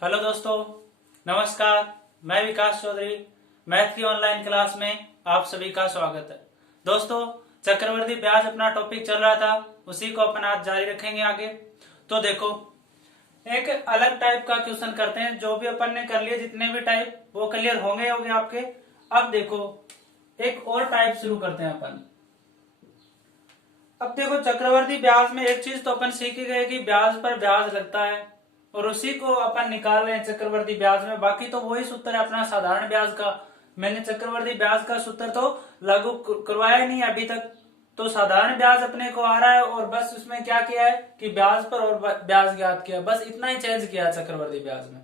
Hello दोस्तों, नमस्कार। मैं विकास चौधरी, मैथ की ऑनलाइन क्लास में आप सभी का स्वागत है। दोस्तों, चक्रवृद्धि ब्याज अपना टॉपिक चल रहा था, उसी को अपन आज जारी रखेंगे आगे। तो देखो, एक अलग टाइप का क्वेश्चन करते हैं। जो भी अपन ने कर लिए, जितने भी टाइप, वो क्लियर होंगे आपके। अब देखो, एक और टाइप शुरू करते हैं अपन। अब देखो, चक्रवृद्धि ब्याज में एक चीज तो अपन सीख ही गए कि ब्याज पर ब्याज लगता है, और उसी को अपन निकाल रहे हैं चक्रवृद्धि ब्याज में। बाकी तो वही सूत्र है अपना साधारण ब्याज का। मैंने चक्रवृद्धि ब्याज का सूत्र तो लागू करवाया ही नहीं अभी तक। तो साधारण ब्याज अपने को आ रहा है, और बस उसमें क्या किया है कि ब्याज पर और ब्याज ज्ञात किया, बस इतना ही चेंज किया है चक्रवृद्धि ब्याज में।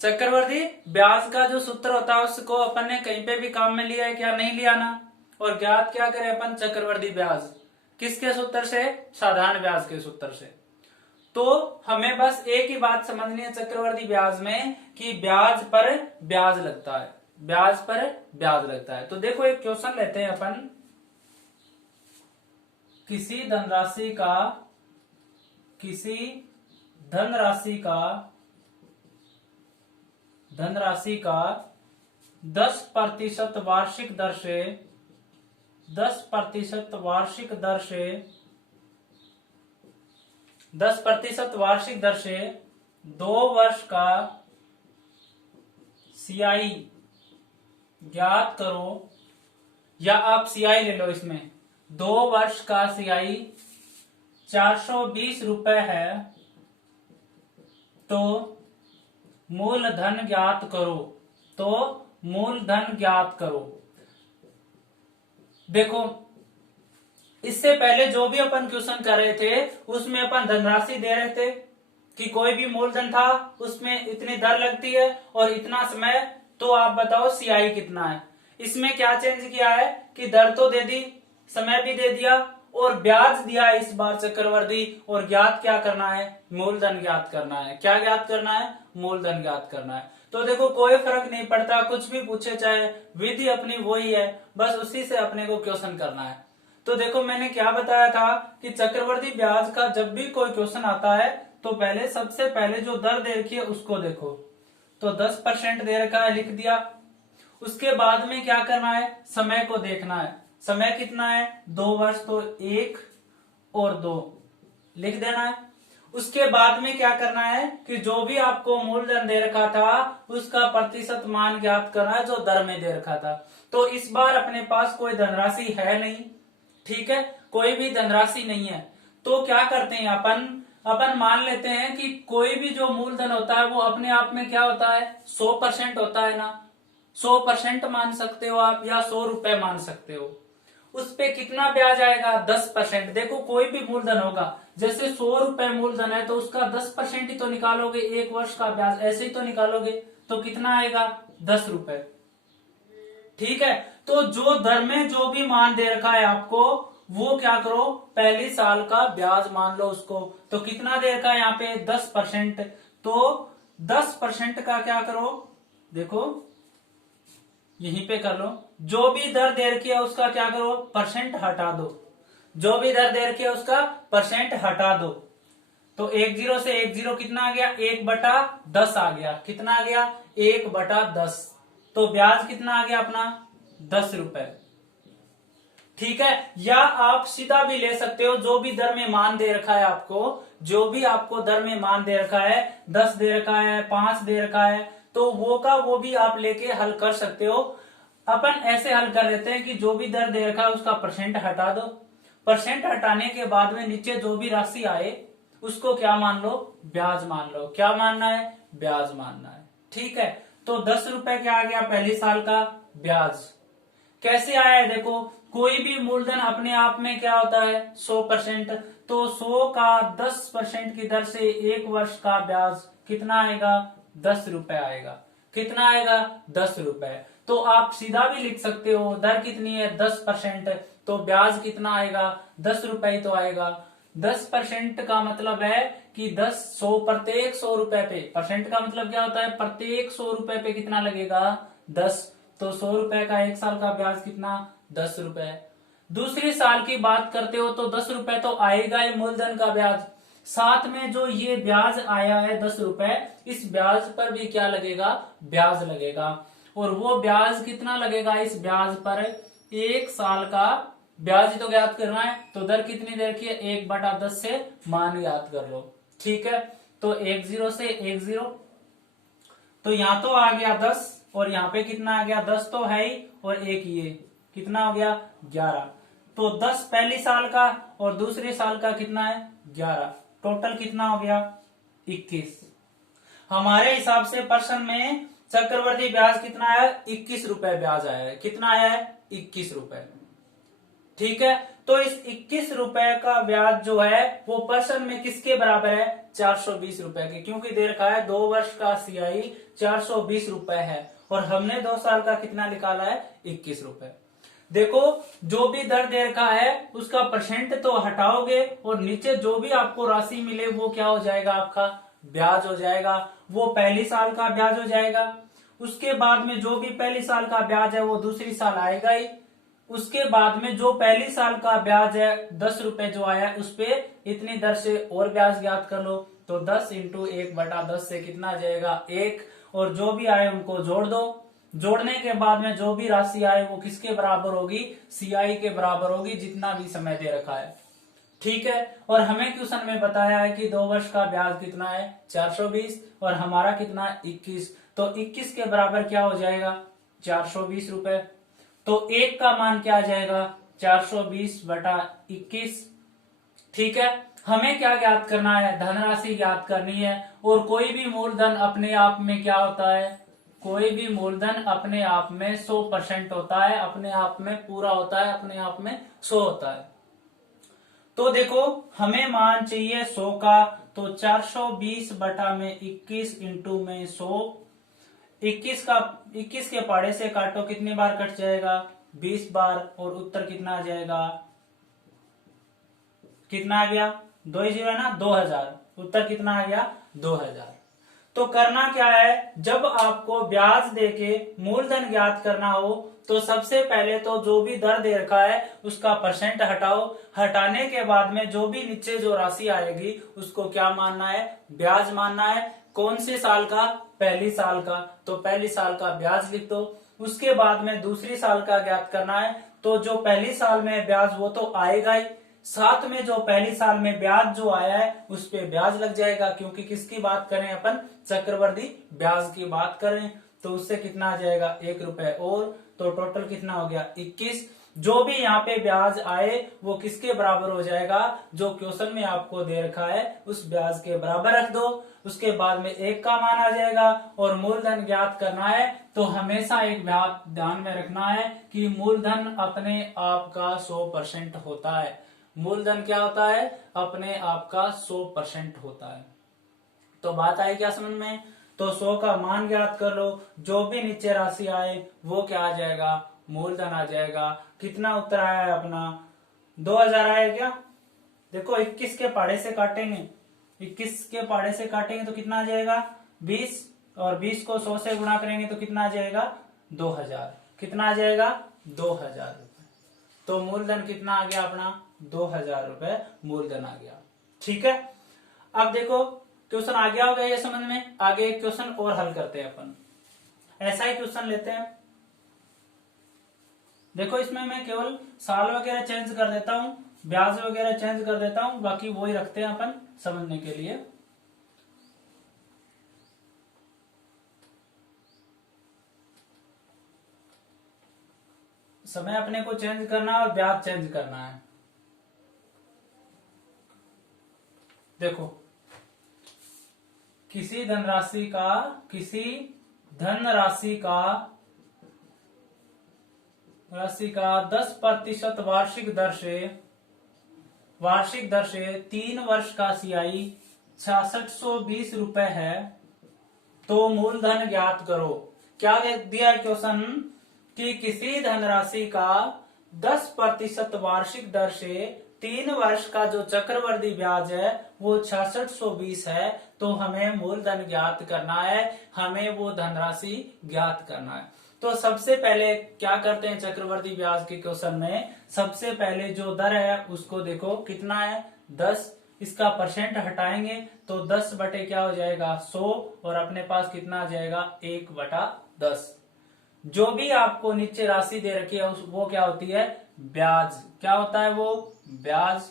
चक्रवृद्धि ब्याज का जो सूत्र होता है उसको अपन ने कहीं पे भी काम में लिया है क्या? नहीं लिया ना। और ज्ञात क्या करें अपन? चक्रवृद्धि ब्याज किसके सूत्र से? साधारण ब्याज के सूत्र से। तो हमें बस एक ही बात समझनी है चक्रवृद्धि ब्याज में कि ब्याज पर ब्याज लगता है, ब्याज पर ब्याज लगता है। तो देखो, एक क्वेश्चन लेते हैं अपन। किसी धनराशि का 10% वार्षिक दर से 10% वार्षिक दर से 2 वर्ष का सीआई ज्ञात करो, या आप सीआई ले लो। इसमें 2 वर्ष का सीआई 420 रुपए है, तो मूलधन ज्ञात करो। देखो, इससे पहले जो भी अपन क्वेश्चन कर रहे थे उसमें अपन धनराशि दे रहे थे कि कोई भी मूलधन था उसमें इतनी दर लगती है और इतना समय। तो आप बताओ सीआई कितना है। इसमें क्या चेंज किया है कि दर तो दे दी, समय भी दे दिया, और ब्याज दिया इस बार चक्रवृद्धि। और ज्ञात क्या करना है? मूलधन ज्ञात करना है। क्या ज्ञात करना है? मूलधन ज्ञात करना है। तो देखो, कोई फर्क नहीं पड़ता, कुछ भी पूछे, चाहे विधि अपनी वही है, बस उसी से अपने को क्वेश्चन करना है। तो देखो, मैंने क्या बताया था कि चक्रवृद्धि ब्याज का जब भी कोई क्वेश्चन आता है तो सबसे पहले जो दर दे रखी है उसको देखो। तो 10% दे रखा है, लिख दिया। उसके बाद में क्या करना है? समय को देखना है। समय कितना है? 2 वर्ष, तो 1 और 2 लिख देना है। उसके बाद में क्या करना है कि जो भी आपको मूलधन दे रखा था उसका प्रतिशत मान ज्ञात करना है, जो दर में दे रखा था। तो इस बार अपने पास कोई धनराशि है नहीं, ठीक है, कोई भी धनराशि नहीं है। तो क्या करते हैं अपन मान लेते हैं कि कोई भी जो मूलधन होता है वो अपने आप में क्या होता है? 100% होता है ना। 100% मान सकते हो आप, या 100 रुपए मान सकते हो। उस पे कितना ब्याज आएगा? 10%। देखो, कोई भी मूलधन होगा, जैसे 100 रुपए मूलधन है तो उसका 10% ही तो निकालोगे, 1 वर्ष का ब्याज ऐसे ही तो निकालोगे। तो कितना आएगा? 10 रुपए। ठीक है, तो जो दर में जो भी मान दे रखा है आपको, वो क्या करो? पहली साल का ब्याज मान लो उसको। तो कितना दे रखा है यहाँ पे? 10%। तो 10% का क्या करो? देखो, यहीं पे कर लो। जो भी दर दे रखी है उसका क्या करो? परसेंट हटा दो। जो भी दर दे रखी है उसका परसेंट हटा दो। तो 10 से 10 कितना आ गया? 1/10 आ गया। कितना आ गया? 1/10। तो ब्याज कितना आ गया अपना? 10 रुपए। ठीक है, या आप सीधा भी ले सकते हो। जो भी दर में मान दे रखा है आपको, जो भी आपको दर में मान दे रखा है, 10 दे रखा है, 5 दे रखा है, तो वो भी आप लेके हल कर सकते हो। अपन ऐसे हल कर लेते हैं कि जो भी दर दे रखा है उसका परसेंट हटा दो। परसेंट हटाने के बाद में नीचे जो भी राशि आए उसको क्या मान लो? ब्याज मान लो। क्या मानना है? ब्याज मानना है। ठीक है, तो 10 रुपए क्या आ गया? पहली साल का ब्याज। कैसे आया है? देखो, कोई भी मूलधन अपने आप में क्या होता है? 100%। तो 100 का 10% की दर से 1 वर्ष का ब्याज कितना आएगा? 10 रुपए आएगा। कितना आएगा? 10 रुपए। तो आप सीधा भी लिख सकते हो, दर कितनी है? 10%, तो ब्याज कितना आएगा? 10 रुपए ही तो आएगा। 10% का मतलब है कि प्रत्येक 100 रुपए पे, परसेंट का मतलब क्या होता है? प्रत्येक 100 रुपए पे कितना लगेगा? 10। तो 100 रुपए का 1 साल का ब्याज कितना? 10 रुपए। दूसरी साल की बात करते हो तो 10 रुपए तो आएगा ही मूलधन का ब्याज। साथ में जो ये ब्याज आया है 10 रुपए, इस ब्याज पर भी क्या लगेगा, ब्याज लगेगा। और वो ब्याज कितना लगेगा, इस ब्याज पर 1 साल का ब्याज ही तो ज्ञात करना है, तो दर कितनी दर की है, 1/10 से मान ज्ञात कर लो। ठीक है, तो 10 से 10, तो यहाँ तो आ गया 10 और यहाँ पे कितना आ गया, 10 तो है ही, और एक ये कितना हो गया 11। तो 10 पहली साल का और दूसरे साल का कितना है 11, टोटल कितना हो गया 21। हमारे हिसाब से प्रश्न में चक्रवर्ती ब्याज कितना है, 21 रुपए ब्याज आया है। कितना आया है, 21 रुपए। ठीक है, तो इस 21 रुपए का ब्याज जो है वो प्रश्न में किसके बराबर है, 420 रुपए के, क्योंकि दे रखा है 2 वर्ष का CI 420 रुपए है और हमने 2 साल का कितना निकाला है, 21 रुपए। देखो जो भी दर दे रखा है उसका परसेंट तो हटाओगे और नीचे जो भी आपको राशि मिले वो क्या हो जाएगा, आपका ब्याज हो जाएगा। वो पहली साल का ब्याज हो जाएगा। उसके बाद में जो भी पहली साल का ब्याज है वो दूसरी साल आएगा ही। उसके बाद में जो पहली साल का ब्याज है 10 रुपए जो आया है उस पे इतनी दर से और ब्याज ज्ञात कर लो, तो 10 × 1/10 से कितना आ जाएगा 1, और जो भी आए उनको जोड़ दो। जोड़ने के बाद में जो भी राशि आए वो किसके बराबर होगी, CI के बराबर होगी, जितना भी समय दे रखा है। ठीक है, और हमें क्वेश्चन में बताया है कि 2 वर्ष का ब्याज कितना है 420 और हमारा कितना है 21, तो 21 के बराबर क्या हो जाएगा 420 रुपए। तो 1 का मान क्या आ जाएगा 420/21। ठीक है, हमें क्या ज्ञात करना है, धनराशि ज्ञात करनी है। और कोई भी मूलधन अपने आप में क्या होता है, कोई भी मूलधन अपने आप में 100% होता है, अपने आप में पूरा होता है, अपने आप में 100 होता है। तो देखो हमें मान चाहिए 100 का, तो 420/21 इंटू में 100, 21 के पाड़े से काटो, कितनी बार कट जाएगा 20 बार, और उत्तर कितना आ जाएगा, कितना आ गया 2 0 है ना 2000, उत्तर कितना आ गया 2000। तो करना क्या है, जब आपको ब्याज देके मूलधन ज्ञात करना हो तो सबसे पहले तो जो भी दर दे रखा है उसका परसेंट हटाओ। हटाने के बाद में जो भी नीचे जो राशि आएगी उसको क्या मानना है, ब्याज मानना है। कौन से साल का, पहली साल का, तो पहली साल का ब्याज लिख दो। उसके बाद में दूसरी साल का ज्ञात करना है, तो जो पहली साल में ब्याज वो तो आएगा ही, साथ में जो पहली साल में ब्याज जो आया है उस पे ब्याज लग जाएगा, क्योंकि किसकी बात करें अपन, चक्रवर्ती ब्याज की बात करें, तो उससे कितना आ जाएगा 1 रुपए और, तो टोटल कितना हो गया 21। जो भी यहाँ पे ब्याज आए वो किसके बराबर हो जाएगा, जो क्वेश्चन में आपको दे रखा है उस ब्याज के बराबर रख दो। उसके बाद में 1 का मान आ जाएगा और मूलधन ज्ञात करना है, तो हमेशा एक बात ध्यान में रखना है कि मूलधन अपने आप का 100% होता है। मूलधन क्या होता है, अपने आप का 100% होता है। तो बात आई क्या समझ में, तो 100 का मान ज्ञात कर लो, जो भी नीचे राशि आए वो क्या आ जाएगा, मूलधन आ जाएगा। कितना उत्तर आया है अपना 2000 आया क्या, देखो 21 के पाड़े से काटेंगे, 21 के पाड़े से काटेंगे तो कितना आ जाएगा 20, और 20 को 100 से गुणा करेंगे तो कितना आ जाएगा 2000, कितना आ जाएगा 2000 रुपए। तो मूलधन कितना आ गया अपना 2000 रुपए मूलधन आ गया। ठीक है, अब देखो क्वेश्चन आ गया होगा ये समझ में। आगे एक क्वेश्चन और हल करते हैं अपन, ऐसा ही क्वेश्चन लेते हैं। देखो इसमें मैं केवल साल वगैरह चेंज कर देता हूं, ब्याज वगैरह चेंज कर देता हूं, बाकी वही रखते हैं अपन समझने के लिए। समय अपने को चेंज करना है और ब्याज चेंज करना है। देखो किसी धनराशि का 10% वार्षिक दर से 3 वर्ष का CI 6620 रुपए है, तो मूलधन ज्ञात करो। क्या दिया है क्वेश्चन, कि किसी धनराशि का 10% वार्षिक दर से 3 वर्ष का जो चक्रवर्ती ब्याज है वो 6620 है, तो हमें मूलधन ज्ञात करना है, हमें वो धनराशि ज्ञात करना है। तो सबसे पहले क्या करते हैं चक्रवर्ती ब्याज के क्वेश्चन में, सबसे पहले जो दर है उसको देखो कितना है 10, इसका परसेंट हटाएंगे तो 10 बटे क्या हो जाएगा 100, और अपने पास कितना आ जाएगा 1/10। जो भी आपको नीचे राशि दे रखी है वो क्या होती है ब्याज, क्या होता है वो ब्याज।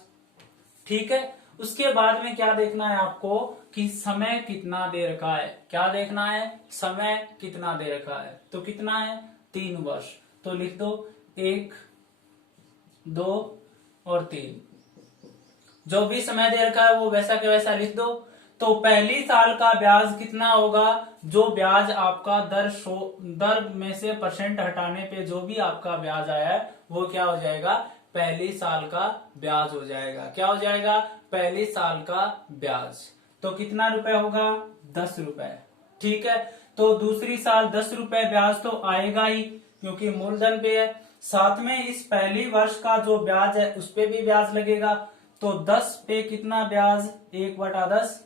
ठीक है, उसके बाद में क्या देखना है आपको कि समय कितना दे रखा है, क्या देखना है समय कितना दे रखा है, तो कितना है 3 वर्ष, तो लिख दो 1, 2 और 3। जो भी समय दे रखा है वो वैसा के वैसा लिख दो। तो पहली साल का ब्याज कितना होगा, जो ब्याज आपका दर में से परसेंट हटाने पे जो भी आपका ब्याज आया है वो क्या हो जाएगा पहली साल का ब्याज हो जाएगा, क्या हो जाएगा पहली साल का ब्याज। तो कितना रुपए होगा 10 रुपए। ठीक है, तो दूसरी साल 10 रुपए ब्याज तो आएगा ही क्योंकि मूलधन पे है, साथ में इस पहली वर्ष का जो ब्याज है उस पे भी ब्याज लगेगा, तो 10 पे कितना ब्याज 1/10।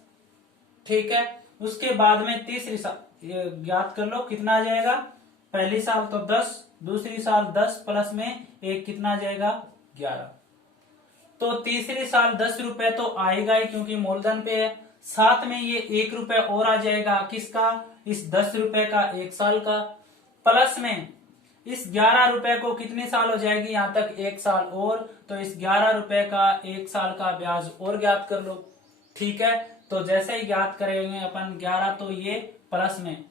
ठीक है, उसके बाद में तीसरी साल ज्ञात कर लो कितना आ जाएगा, पहली साल तो 10, दूसरी साल 10 प्लस में 1 कितना आ जाएगा 11। तो तीसरी साल 10 रुपए तो आएगा ही क्योंकि मूलधन पे है, साथ में ये 1 रुपए और आ जाएगा किसका, इस 10 रुपए का 1 साल का, प्लस में इस 11 रुपए को कितने साल हो जाएगी यहां तक 1 साल और, तो इस 11 रुपए का 1 साल का ब्याज और ज्ञात कर लो। ठीक है, तो जैसे ही ज्ञात करेंगे अपन 11, तो ये प्लस में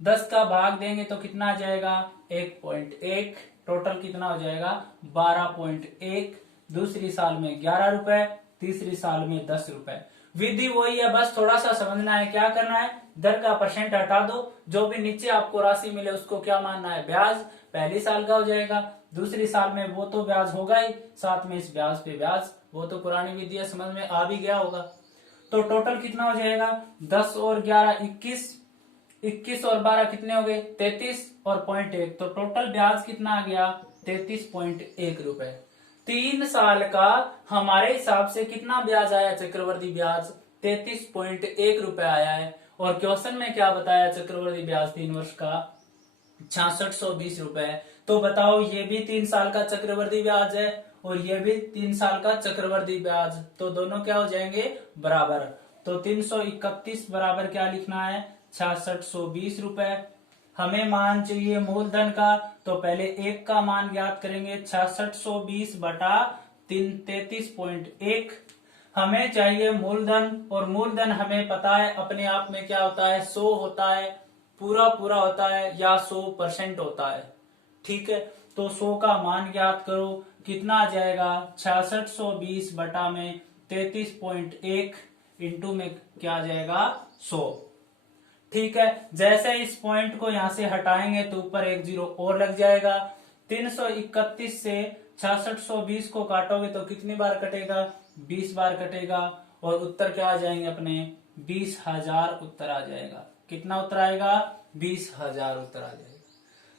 10 का भाग देंगे तो कितना आ जाएगा 1.1, टोटल कितना हो जाएगा 12.1। दूसरी साल में 11 रुपए, तीसरी साल में 10 रुपए। विधि वही है, बस थोड़ा सा समझना है, क्या करना है दर का परसेंट हटा दो, जो भी नीचे आपको राशि मिले उसको क्या मानना है ब्याज, पहली साल का हो जाएगा, दूसरी साल में वो तो ब्याज होगा ही, साथ में इस ब्याज पे ब्याज, वो तो पुरानी विधि है, समझ में आ भी गया होगा। तो टोटल कितना हो जाएगा 10 और 11 21, 21 और 12 कितने हो गए 33 और 0.1, तो टोटल ब्याज कितना आ गया 33.1 रुपए। 3 साल का हमारे हिसाब से कितना ब्याज आया चक्रवर्ती ब्याज 33.1 रुपए आया है, और क्वेश्चन में क्या बताया चक्रवर्ती ब्याज 3 वर्ष का 6620 रुपए। तो बताओ ये भी 3 साल का चक्रवर्ती ब्याज है और ये भी 3 साल का चक्रवर्ती ब्याज, तो दोनों क्या हो जाएंगे बराबर, तो 331 बराबर क्या लिखना है 6620 रुपए। हमें मान चाहिए मूलधन का, तो पहले 1 का मान ज्ञात करेंगे 6620 बटा 33.1। हमें चाहिए मूलधन, और मूलधन हमें पता है अपने आप में क्या होता है 100 होता है, पूरा पूरा होता है या 100% होता है। ठीक है, तो 100 का मान ज्ञात करो, कितना आ जाएगा 6620 बटा में 33.1 इंटू में क्या आ जाएगा 100। ठीक है, जैसे इस पॉइंट को यहां से हटाएंगे तो ऊपर 1 जीरो और लग जाएगा। 331 से 6620 को काटोगे तो कितनी बार कटेगा 20 बार कटेगा, और उत्तर क्या आ जाएंगे अपने 20,000 उत्तर आ जाएगा। कितना उत्तर आएगा 20,000 उत्तर आ जाएगा।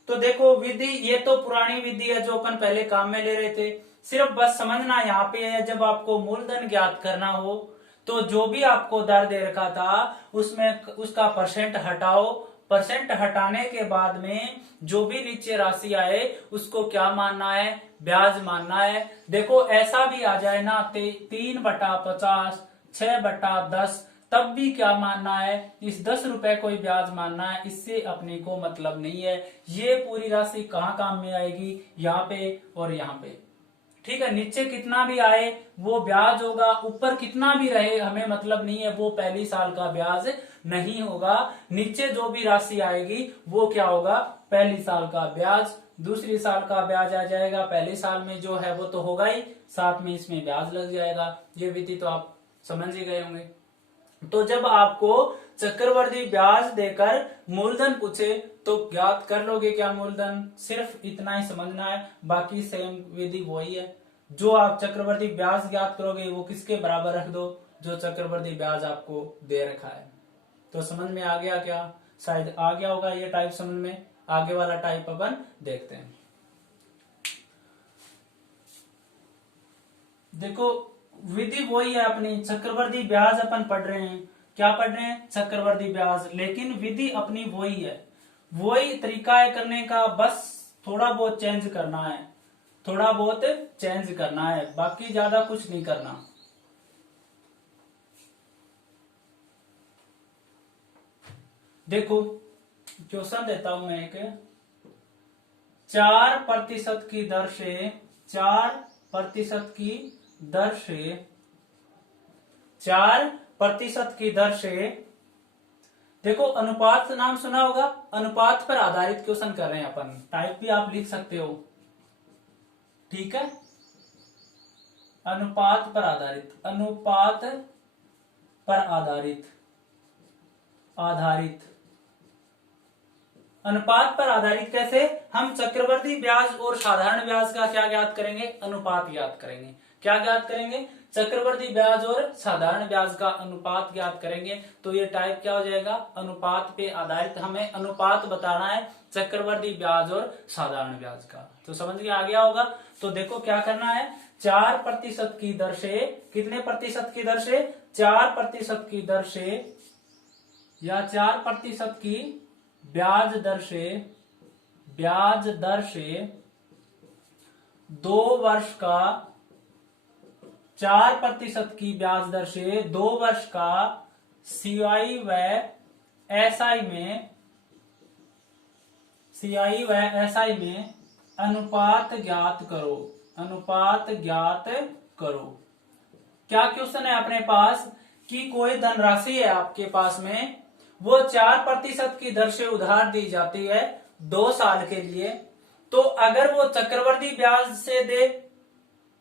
तो देखो विधि ये तो पुरानी विधि है जो अपन पहले काम में ले रहे थे, सिर्फ बस समझना यहाँ पे है जब आपको मूलधन ज्ञात करना हो तो जो भी आपको दर दे रखा था उसमें उसका परसेंट हटाओ, परसेंट हटाने के बाद में जो भी नीचे राशि आए उसको क्या मानना है ब्याज मानना है। देखो ऐसा भी आ जाए ना 3/50, 6/10, तब भी क्या मानना है इस 10 रुपए को ही ब्याज मानना है, इससे अपने को मतलब नहीं है। ये पूरी राशि कहाँ काम में आएगी यहाँ पे और यहाँ पे। ठीक है, नीचे कितना भी आए वो ब्याज होगा, ऊपर कितना भी रहे हमें मतलब नहीं है, वो पहली साल का ब्याज नहीं होगा। नीचे जो भी राशि आएगी वो क्या होगा पहली साल का ब्याज, दूसरी साल का ब्याज आ जाएगा, पहली साल में जो है वो तो होगा ही, साथ में इसमें ब्याज लग जाएगा। ये विधि तो आप समझ ही गए होंगे। तो जब आपको चक्रवर्ती ब्याज देकर मूलधन पूछे तो ज्ञात कर लोगे क्या मूलधन, सिर्फ इतना ही समझना है, बाकी सेम विधि वही है। जो आप चक्रवर्ती ब्याज ज्ञात करोगे वो किसके बराबर रख दो जो चक्रवर्ती ब्याज आपको दे रखा है। तो समझ में आ गया क्या, शायद आ गया होगा ये टाइप समझ में। आगे वाला टाइप अपन देखते हैं। देखो विधि वही है अपनी, चक्रवर्ती ब्याज अपन पढ़ रहे हैं, क्या पढ़ रहे हैं चक्रवर्ती ब्याज, लेकिन विधि अपनी वही है, वही तरीका है करने का, बस थोड़ा बहुत चेंज करना है, थोड़ा बहुत चेंज करना है, बाकी ज्यादा कुछ नहीं करना। देखो क्वेश्चन देता हूं मैं एक, 4% की दर से 4% की दर से 4% की दर से, देखो अनुपात नाम सुना होगा, अनुपात पर आधारित क्वेश्चन कर रहे हैं अपन, टाइप भी आप लिख सकते हो, ठीक है। अनुपात पर आधारित, अनुपात पर आधारित, आधारित अनुपात पर आधारित कैसे, हम चक्रवर्ती ब्याज और साधारण ब्याज का क्या ज्ञात करेंगे, अनुपात ज्ञात करेंगे। क्या ज्ञात करेंगे, चक्रवर्ती ब्याज और साधारण ब्याज का अनुपात ज्ञात करेंगे। तो ये टाइप क्या हो जाएगा, अनुपात पे आधारित, हमें अनुपात बताना है चक्रवर्ती ब्याज और साधारण ब्याज का। तो समझ के आ गया होगा। तो देखो क्या करना है, 4% की दर से, कितने प्रतिशत की दर से, 4% की दर से, या 4% की ब्याज दर से, ब्याज दर से 2 वर्ष का, 4% की ब्याज दर से 2 वर्ष का सीआई व एसआई में, सीआई व एसआई में अनुपात ज्ञात करो, अनुपात ज्ञात करो। क्या क्वेश्चन है अपने पास कि कोई धनराशि है आपके पास में, वो 4% की दर से उधार दी जाती है 2 साल के लिए। तो अगर वो चक्रवर्ती ब्याज से दे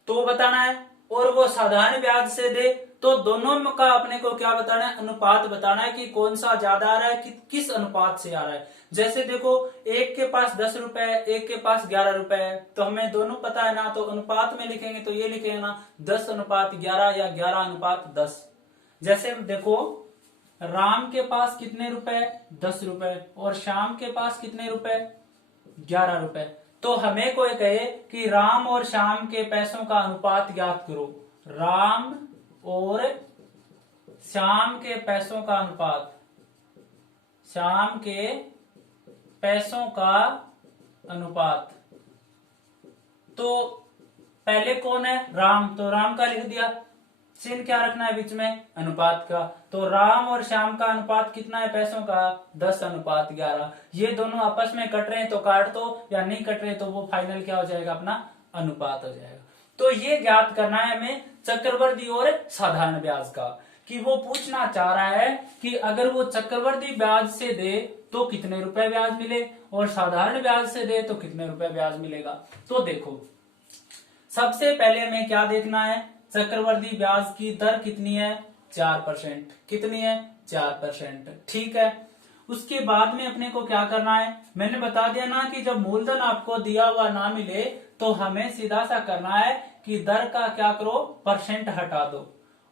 तो बताना है, और वो साधारण ब्याज से दे तो दोनों का अपने को क्या बताना है, अनुपात बताना है कि कौन सा ज्यादा आ रहा है, किस अनुपात से आ रहा है। जैसे देखो एक के पास 10 रुपए, एक के पास 11 रुपए है, तो हमें दोनों पता है ना, तो अनुपात में लिखेंगे तो ये लिखेंगे ना 10:11 या 11:10। जैसे देखो राम के पास कितने रुपए, 10 रुपए, और श्याम के पास कितने रुपए, 11 रुपए। तो हमें कोई कहे कि राम और श्याम के पैसों का अनुपात ज्ञात करो, राम और श्याम के पैसों का अनुपात, श्याम के पैसों का अनुपात। तो पहले कौन है, राम, तो राम का लिख दिया, चिन्ह क्या रखना है बीच में, अनुपात का। तो राम और श्याम का अनुपात कितना है पैसों का, 10:11। ये दोनों आपस में कट रहे हैं तो काट दो, या नहीं कट रहे तो वो फाइनल क्या हो जाएगा, अपना अनुपात हो जाएगा। तो ये ज्ञात करना है हमें चक्रवर्ती और साधारण ब्याज का, कि वो पूछना चाह रहा है कि अगर वो चक्रवर्ती ब्याज से दे तो कितने रुपए ब्याज मिले, और साधारण ब्याज से दे तो कितने रुपए ब्याज मिलेगा। तो देखो सबसे पहले हमें क्या देखना है, चक्रवर्ती ब्याज की दर कितनी है, 4%, कितनी है, 4%, ठीक है। उसके बाद में अपने को क्या करना है, मैंने बता दिया ना कि जब मूलधन आपको दिया हुआ ना मिले तो हमें सीधा सा करना है कि दर का क्या करो, परसेंट हटा दो,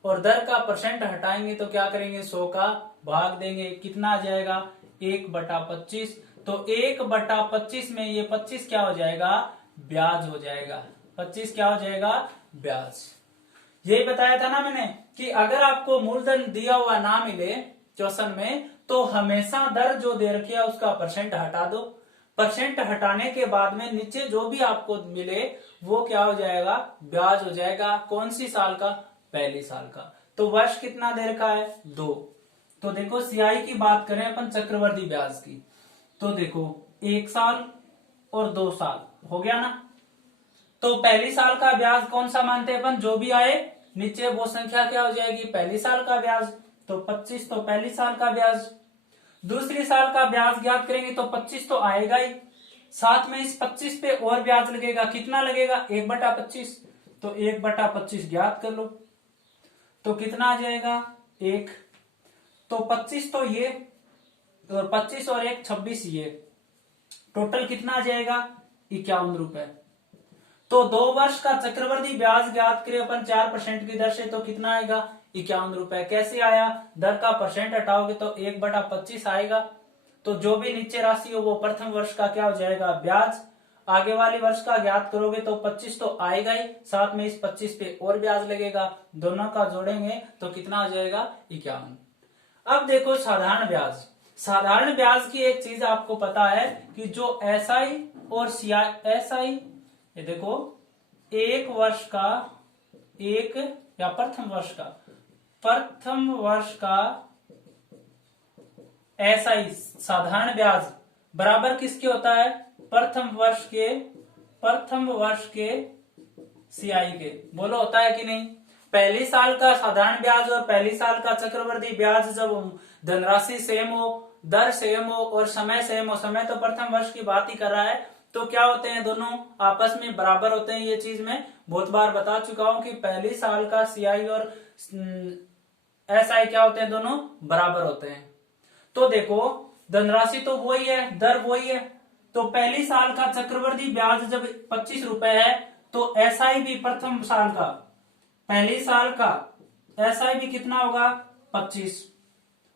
और दर का परसेंट हटाएंगे तो क्या करेंगे, 100 का भाग देंगे, कितना आ जाएगा, 1/25। तो 1/25 में ये 25 क्या हो जाएगा, ब्याज हो जाएगा, 25 क्या हो जाएगा, ब्याज। यही बताया था ना मैंने कि अगर आपको मूलधन दिया हुआ ना मिले क्वेश्चन में तो हमेशा दर जो दे रखी है उसका परसेंट हटा दो। परसेंट हटाने के बाद में नीचे जो भी आपको मिले वो क्या हो जाएगा, ब्याज हो जाएगा। कौन सी साल का, पहली साल का। तो वर्ष कितना दे रखा है, 2। तो देखो सीआई की बात करें अपन चक्रवर्ती ब्याज की, तो देखो 1 साल और 2 साल हो गया ना। तो पहली साल का ब्याज कौन सा मानते हैं अपन, जो भी आए नीचे वो संख्या क्या हो जाएगी, पहली साल का ब्याज। तो 25 तो पहली साल का ब्याज। दूसरी साल का ब्याज ज्ञात करेंगे तो 25 तो आएगा ही, साथ में इस 25 पे और ब्याज लगेगा, कितना लगेगा, 1/25। तो 1/25 ज्ञात कर लो, तो कितना आ जाएगा, 1। तो 25 तो ये, और 25 और 1 26, ये टोटल कितना आ जाएगा, 51 रुपए। तो 2 वर्ष का चक्रवर्ती ब्याज ज्ञात करें अपन 4% की दर से, तो कितना आएगा, 51 रुपए। कैसे आया, दर का परसेंट हटाओगे तो 1/25 आएगा। तो जो भी नीचे राशि हो वो प्रथम वर्ष का क्या हो जाएगा, ब्याज। आगे वाले वर्ष का ज्ञात करोगे तो 25 तो आएगा ही, साथ में इस 25 पे और ब्याज लगेगा, दोनों का जोड़ेंगे तो कितना आ जाएगा, 51। अब देखो साधारण ब्याज। साधारण ब्याज की एक चीज आपको पता है कि जो एसआई और एसआई, ये देखो 1 वर्ष का, एक या प्रथम वर्ष का एसआई साधारण ब्याज बराबर किसके होता है? प्रथम वर्ष के सीआई के। बोलो होता है कि नहीं? पहली साल का साधारण ब्याज और पहली साल का चक्रवृद्धि ब्याज जब धनराशि सेम हो, दर सेम हो और समय सेम हो, समय तो प्रथम वर्ष की बात ही कर रहा है, तो क्या होते हैं? दोनों आपस में बराबर होते हैं। ये चीज मैं बहुत बार बता चुका हूं कि पहली साल का सीआई और एसआई क्या होते हैं? दोनों बराबर होते हैं। तो देखो धनराशि तो वही है, दर वही है, तो पहली साल का चक्रवृद्धि ब्याज जब 25 रुपए है तो एसआई भी प्रथम साल का, पहली साल का एसआई भी कितना होगा? 25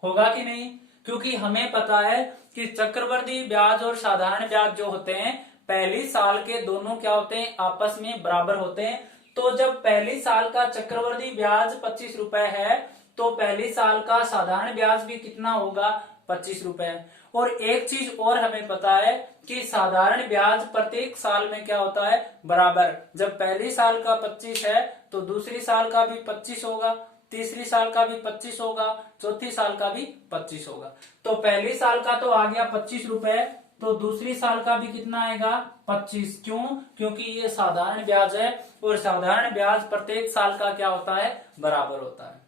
होगा कि नहीं? क्योंकि हमें पता है कि चक्रवृद्धि ब्याज और साधारण ब्याज जो होते हैं पहली साल के दोनों क्या होते हैं? आपस में बराबर होते हैं। तो जब पहली साल का चक्रवृद्धि ब्याज 25 रुपए है तो पहली साल का साधारण ब्याज भी कितना होगा? 25 रुपए। और एक चीज और हमें पता है कि साधारण ब्याज प्रत्येक साल में क्या होता है? बराबर। जब पहली साल का 25 है तो दूसरी साल का भी 25 होगा, तीसरी साल का भी 25 होगा, चौथी साल का भी 25 होगा। तो पहली साल का तो आ गया 25 रुपए, तो दूसरी साल का भी कितना आएगा? 25। क्यों? क्योंकि ये साधारण ब्याज है और साधारण ब्याज प्रत्येक साल का क्या होता है? बराबर होता है।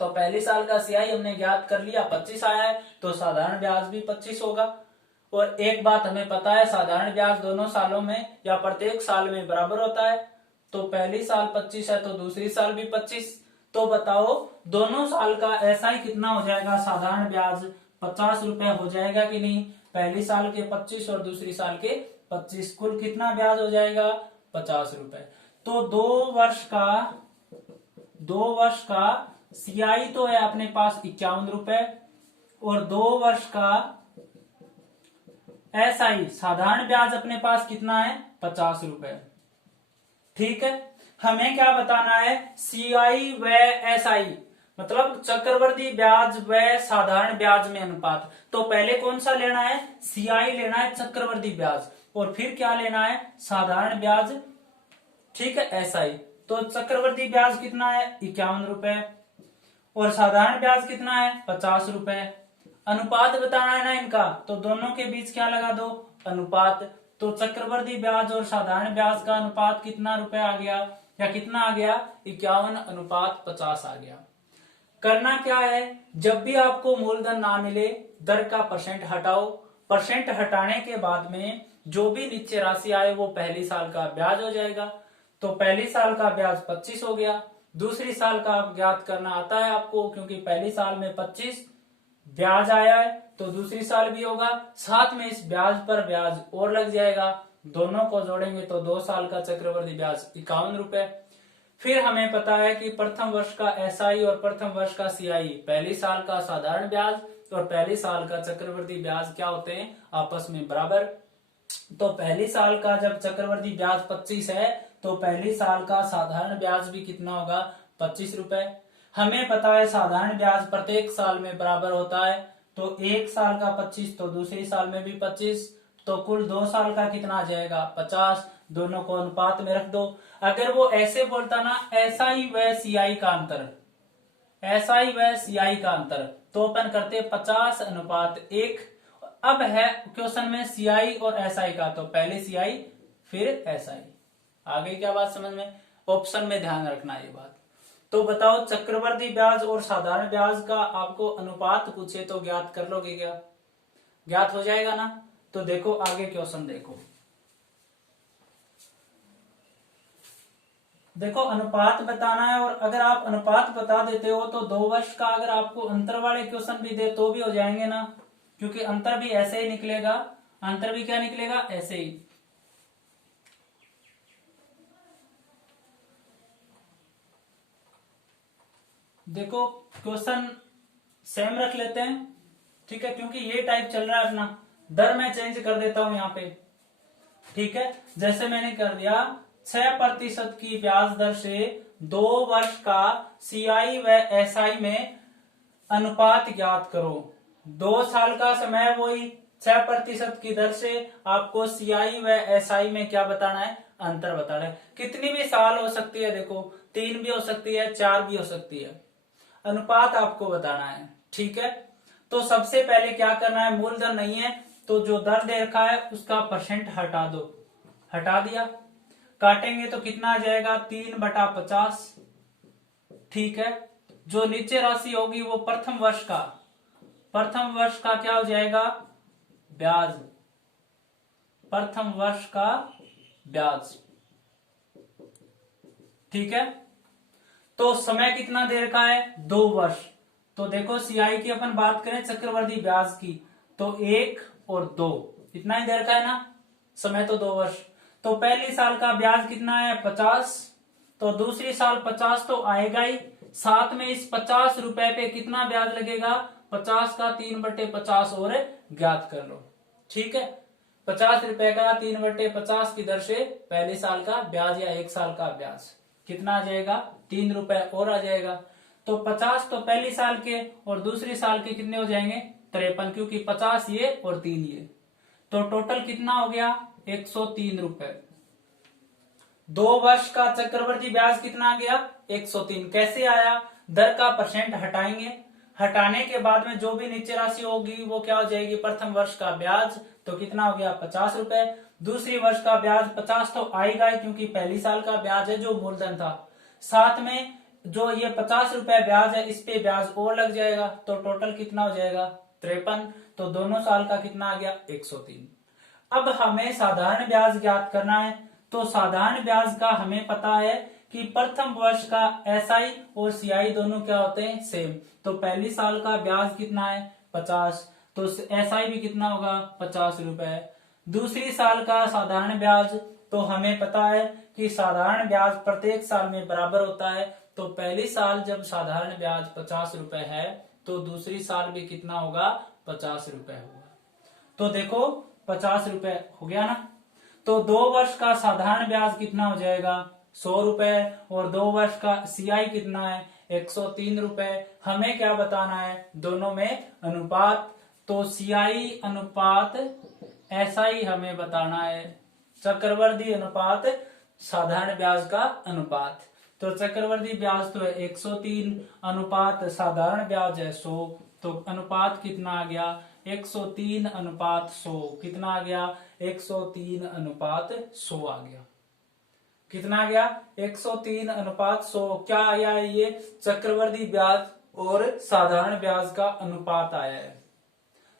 तो पहली साल का सीआई हमने ज्ञात कर लिया, 25 आया है, तो साधारण ब्याज भी 25 होगा। और एक बात हमें पता है, साधारण ब्याज दोनों सालों में या प्रत्येक साल में बराबर होता है। तो पहली साल 25 है तो दूसरी साल भी 25। तो बताओ दोनों साल का एसआई कितना हो जाएगा? साधारण ब्याज 50 रुपए हो जाएगा कि नहीं? पहली साल के 25 और दूसरी साल के 25, कुल कितना ब्याज हो जाएगा? 50 रुपए। तो 2 वर्ष का सीआई तो है अपने पास 51 रुपए और 2 वर्ष का एसआई साधारण ब्याज अपने पास कितना है? 50 रुपए। ठीक है, हमें क्या बताना है? सीआई व एसआई मतलब चक्रवृद्धि ब्याज व साधारण ब्याज में अनुपात। तो पहले कौन सा लेना है? सीआई लेना है, चक्रवृद्धि ब्याज, और फिर क्या लेना है? साधारण ब्याज। ठीक है, एसआई। तो चक्रवृद्धि ब्याज कितना है? 51 रुपए और साधारण ब्याज कितना है? 50 रुपए। अनुपात बताना है ना इनका, तो दोनों के बीच क्या लगा दो? अनुपात। तो चक्रवृद्धि ब्याज और साधारण ब्याज का अनुपात कितना रुपए आ गया या कितना आ गया? 51:50 आ गया। करना क्या है? जब भी आपको मूलधन ना मिले दर का परसेंट हटाओ, परसेंट हटाने के बाद में जो भी नीचे राशि आए वो पहली साल का ब्याज हो जाएगा। तो पहली साल का ब्याज 25 हो गया, दूसरी साल का ज्ञात करना आता है आपको, क्योंकि पहली साल में 25 ब्याज आया है तो दूसरी साल भी होगा, साथ में इस ब्याज पर ब्याज और लग जाएगा, दोनों को जोड़ेंगे तो 2 साल का चक्रवृद्धि ब्याज 51 रुपए। फिर हमें पता है कि प्रथम वर्ष का एसआई और प्रथम वर्ष का सीआई, पहली साल का साधारण ब्याज और पहली साल का चक्रवृद्धि ब्याज क्या होते हैं? आपस में बराबर। तो पहली साल का जब चक्रवृद्धि ब्याज 25 है तो पहली साल का साधारण ब्याज भी कितना होगा? 25 रुपए। हमें पता है साधारण ब्याज प्रत्येक साल में बराबर होता है, तो एक साल का 25 तो दूसरी साल में भी 25, तो कुल 2 साल का कितना आ जाएगा? 50। दोनों को अनुपात में रख दो। अगर वो ऐसे बोलता ना एसआई व सीआई का अंतर, एसआई व सीआई का अंतर, तो अपन करते 50:1। अब है क्वेश्चन में सीआई और एसआई का, तो पहले सीआई फिर एसआई। आ गई क्या बात समझ में? ऑप्शन में ध्यान रखना ये बात। तो बताओ चक्रवृद्धि ब्याज और साधारण ब्याज का आपको अनुपात पूछे तो ज्ञात कर लोगे क्या? ज्ञात हो जाएगा ना? तो देखो आगे क्वेश्चन देखो। देखो अनुपात बताना है, और अगर आप अनुपात बता देते हो तो 2 वर्ष का अगर आपको अंतर वाले क्वेश्चन भी दे तो भी हो जाएंगे ना, क्योंकि अंतर भी ऐसे ही निकलेगा। अंतर भी क्या निकलेगा? ऐसे ही। देखो क्वेश्चन सेम रख लेते हैं, ठीक है, क्योंकि ये टाइप चल रहा है अपना। दर मैं चेंज कर देता हूं यहाँ पे, ठीक है। जैसे मैंने कर दिया 6% की ब्याज दर से 2 वर्ष का सीआई व एसआई में अनुपात ज्ञात करो। 2 साल का समय वही, 6% की दर से आपको सीआई व एसआई में क्या बताना है? अंतर बताना है। कितनी भी साल हो सकती है, देखो 3 भी हो सकती है, 4 भी हो सकती है, अनुपात आपको बताना है, ठीक है। तो सबसे पहले क्या करना है, मूलधन नहीं है तो जो दर दे रखा है उसका परसेंट हटा दो, हटा दिया, काटेंगे तो कितना आ जाएगा 3/50। ठीक है, जो नीचे राशि होगी वो प्रथम वर्ष का क्या हो जाएगा, ब्याज, प्रथम वर्ष का ब्याज। ठीक है, तो समय कितना दे रखा है, 2 वर्ष। तो देखो सियाई की अपन बात करें चक्रवर्ती ब्याज की, तो 1 और 2 इतना ही दे रखा है ना, समय तो 2 वर्ष। तो पहली साल का ब्याज कितना है 50, तो दूसरी साल 50 तो आएगा ही, साथ में इस 50 रुपए पे कितना ब्याज लगेगा, 50 का 3/50 और ज्ञात कर लो। ठीक है, 50 रुपए का 3/50 की दर से पहले साल का ब्याज या 1 साल का ब्याज कितना आ जाएगा, 3 रुपए और आ जाएगा। तो 50 तो पहली साल के और दूसरी साल के कितने हो जाएंगे 53, क्योंकि 50 ये और 3 ये, तो टोटल कितना हो गया 103 रुपए। 2 वर्ष का चक्रवर्ती ब्याज कितना आ गया 103। कैसे आया, दर का परसेंट हटाएंगे, हटाने के बाद में जो भी नीचे राशि होगी वो क्या हो जाएगी, प्रथम वर्ष का ब्याज, तो कितना हो गया 50 रुपए। दूसरी वर्ष का ब्याज 50 तो आएगा ही क्योंकि पहली साल का ब्याज है जो मूलधन था, साथ में जो ये 50 रुपए ब्याज है इस पे ब्याज और लग जाएगा, तो टोटल कितना हो जाएगा 53। तो दोनों साल का कितना आ गया 103। अब हमें साधारण ब्याज ज्ञात करना है, तो साधारण ब्याज का हमें पता है कि प्रथम वर्ष का एसआई और सीआई दोनों क्या होते हैं सेम, तो पहली साल का ब्याज कितना है 50, तो एसआई भी कितना होगा 50 रुपए। दूसरी साल का साधारण ब्याज, तो हमें पता है कि साधारण ब्याज प्रत्येक साल में बराबर होता है, तो पहली साल जब साधारण ब्याज 50 रुपए है तो दूसरी साल भी कितना होगा 50 रुपए होगा। तो देखो 50 रुपए हो गया ना, तो 2 वर्ष का साधारण ब्याज कितना हो जाएगा 100 रुपए और 2 वर्ष का सीआई कितना है 103 रुपए। हमें क्या बताना है, दोनों में अनुपात, तो सीआई अनुपात एसआई हमें बताना है, चक्रवर्ती अनुपात साधारण ब्याज का अनुपात। तो चक्रवर्ती ब्याज तो है 103 अनुपात साधारण ब्याज है 100, तो अनुपात कितना आ गया 103 अनुपात 100, कितना आ गया 103 अनुपात 100 आ गया, कितना आ गया 103 अनुपात 100। क्या आया है, ये चक्रवर्ती ब्याज और साधारण ब्याज का अनुपात आया है।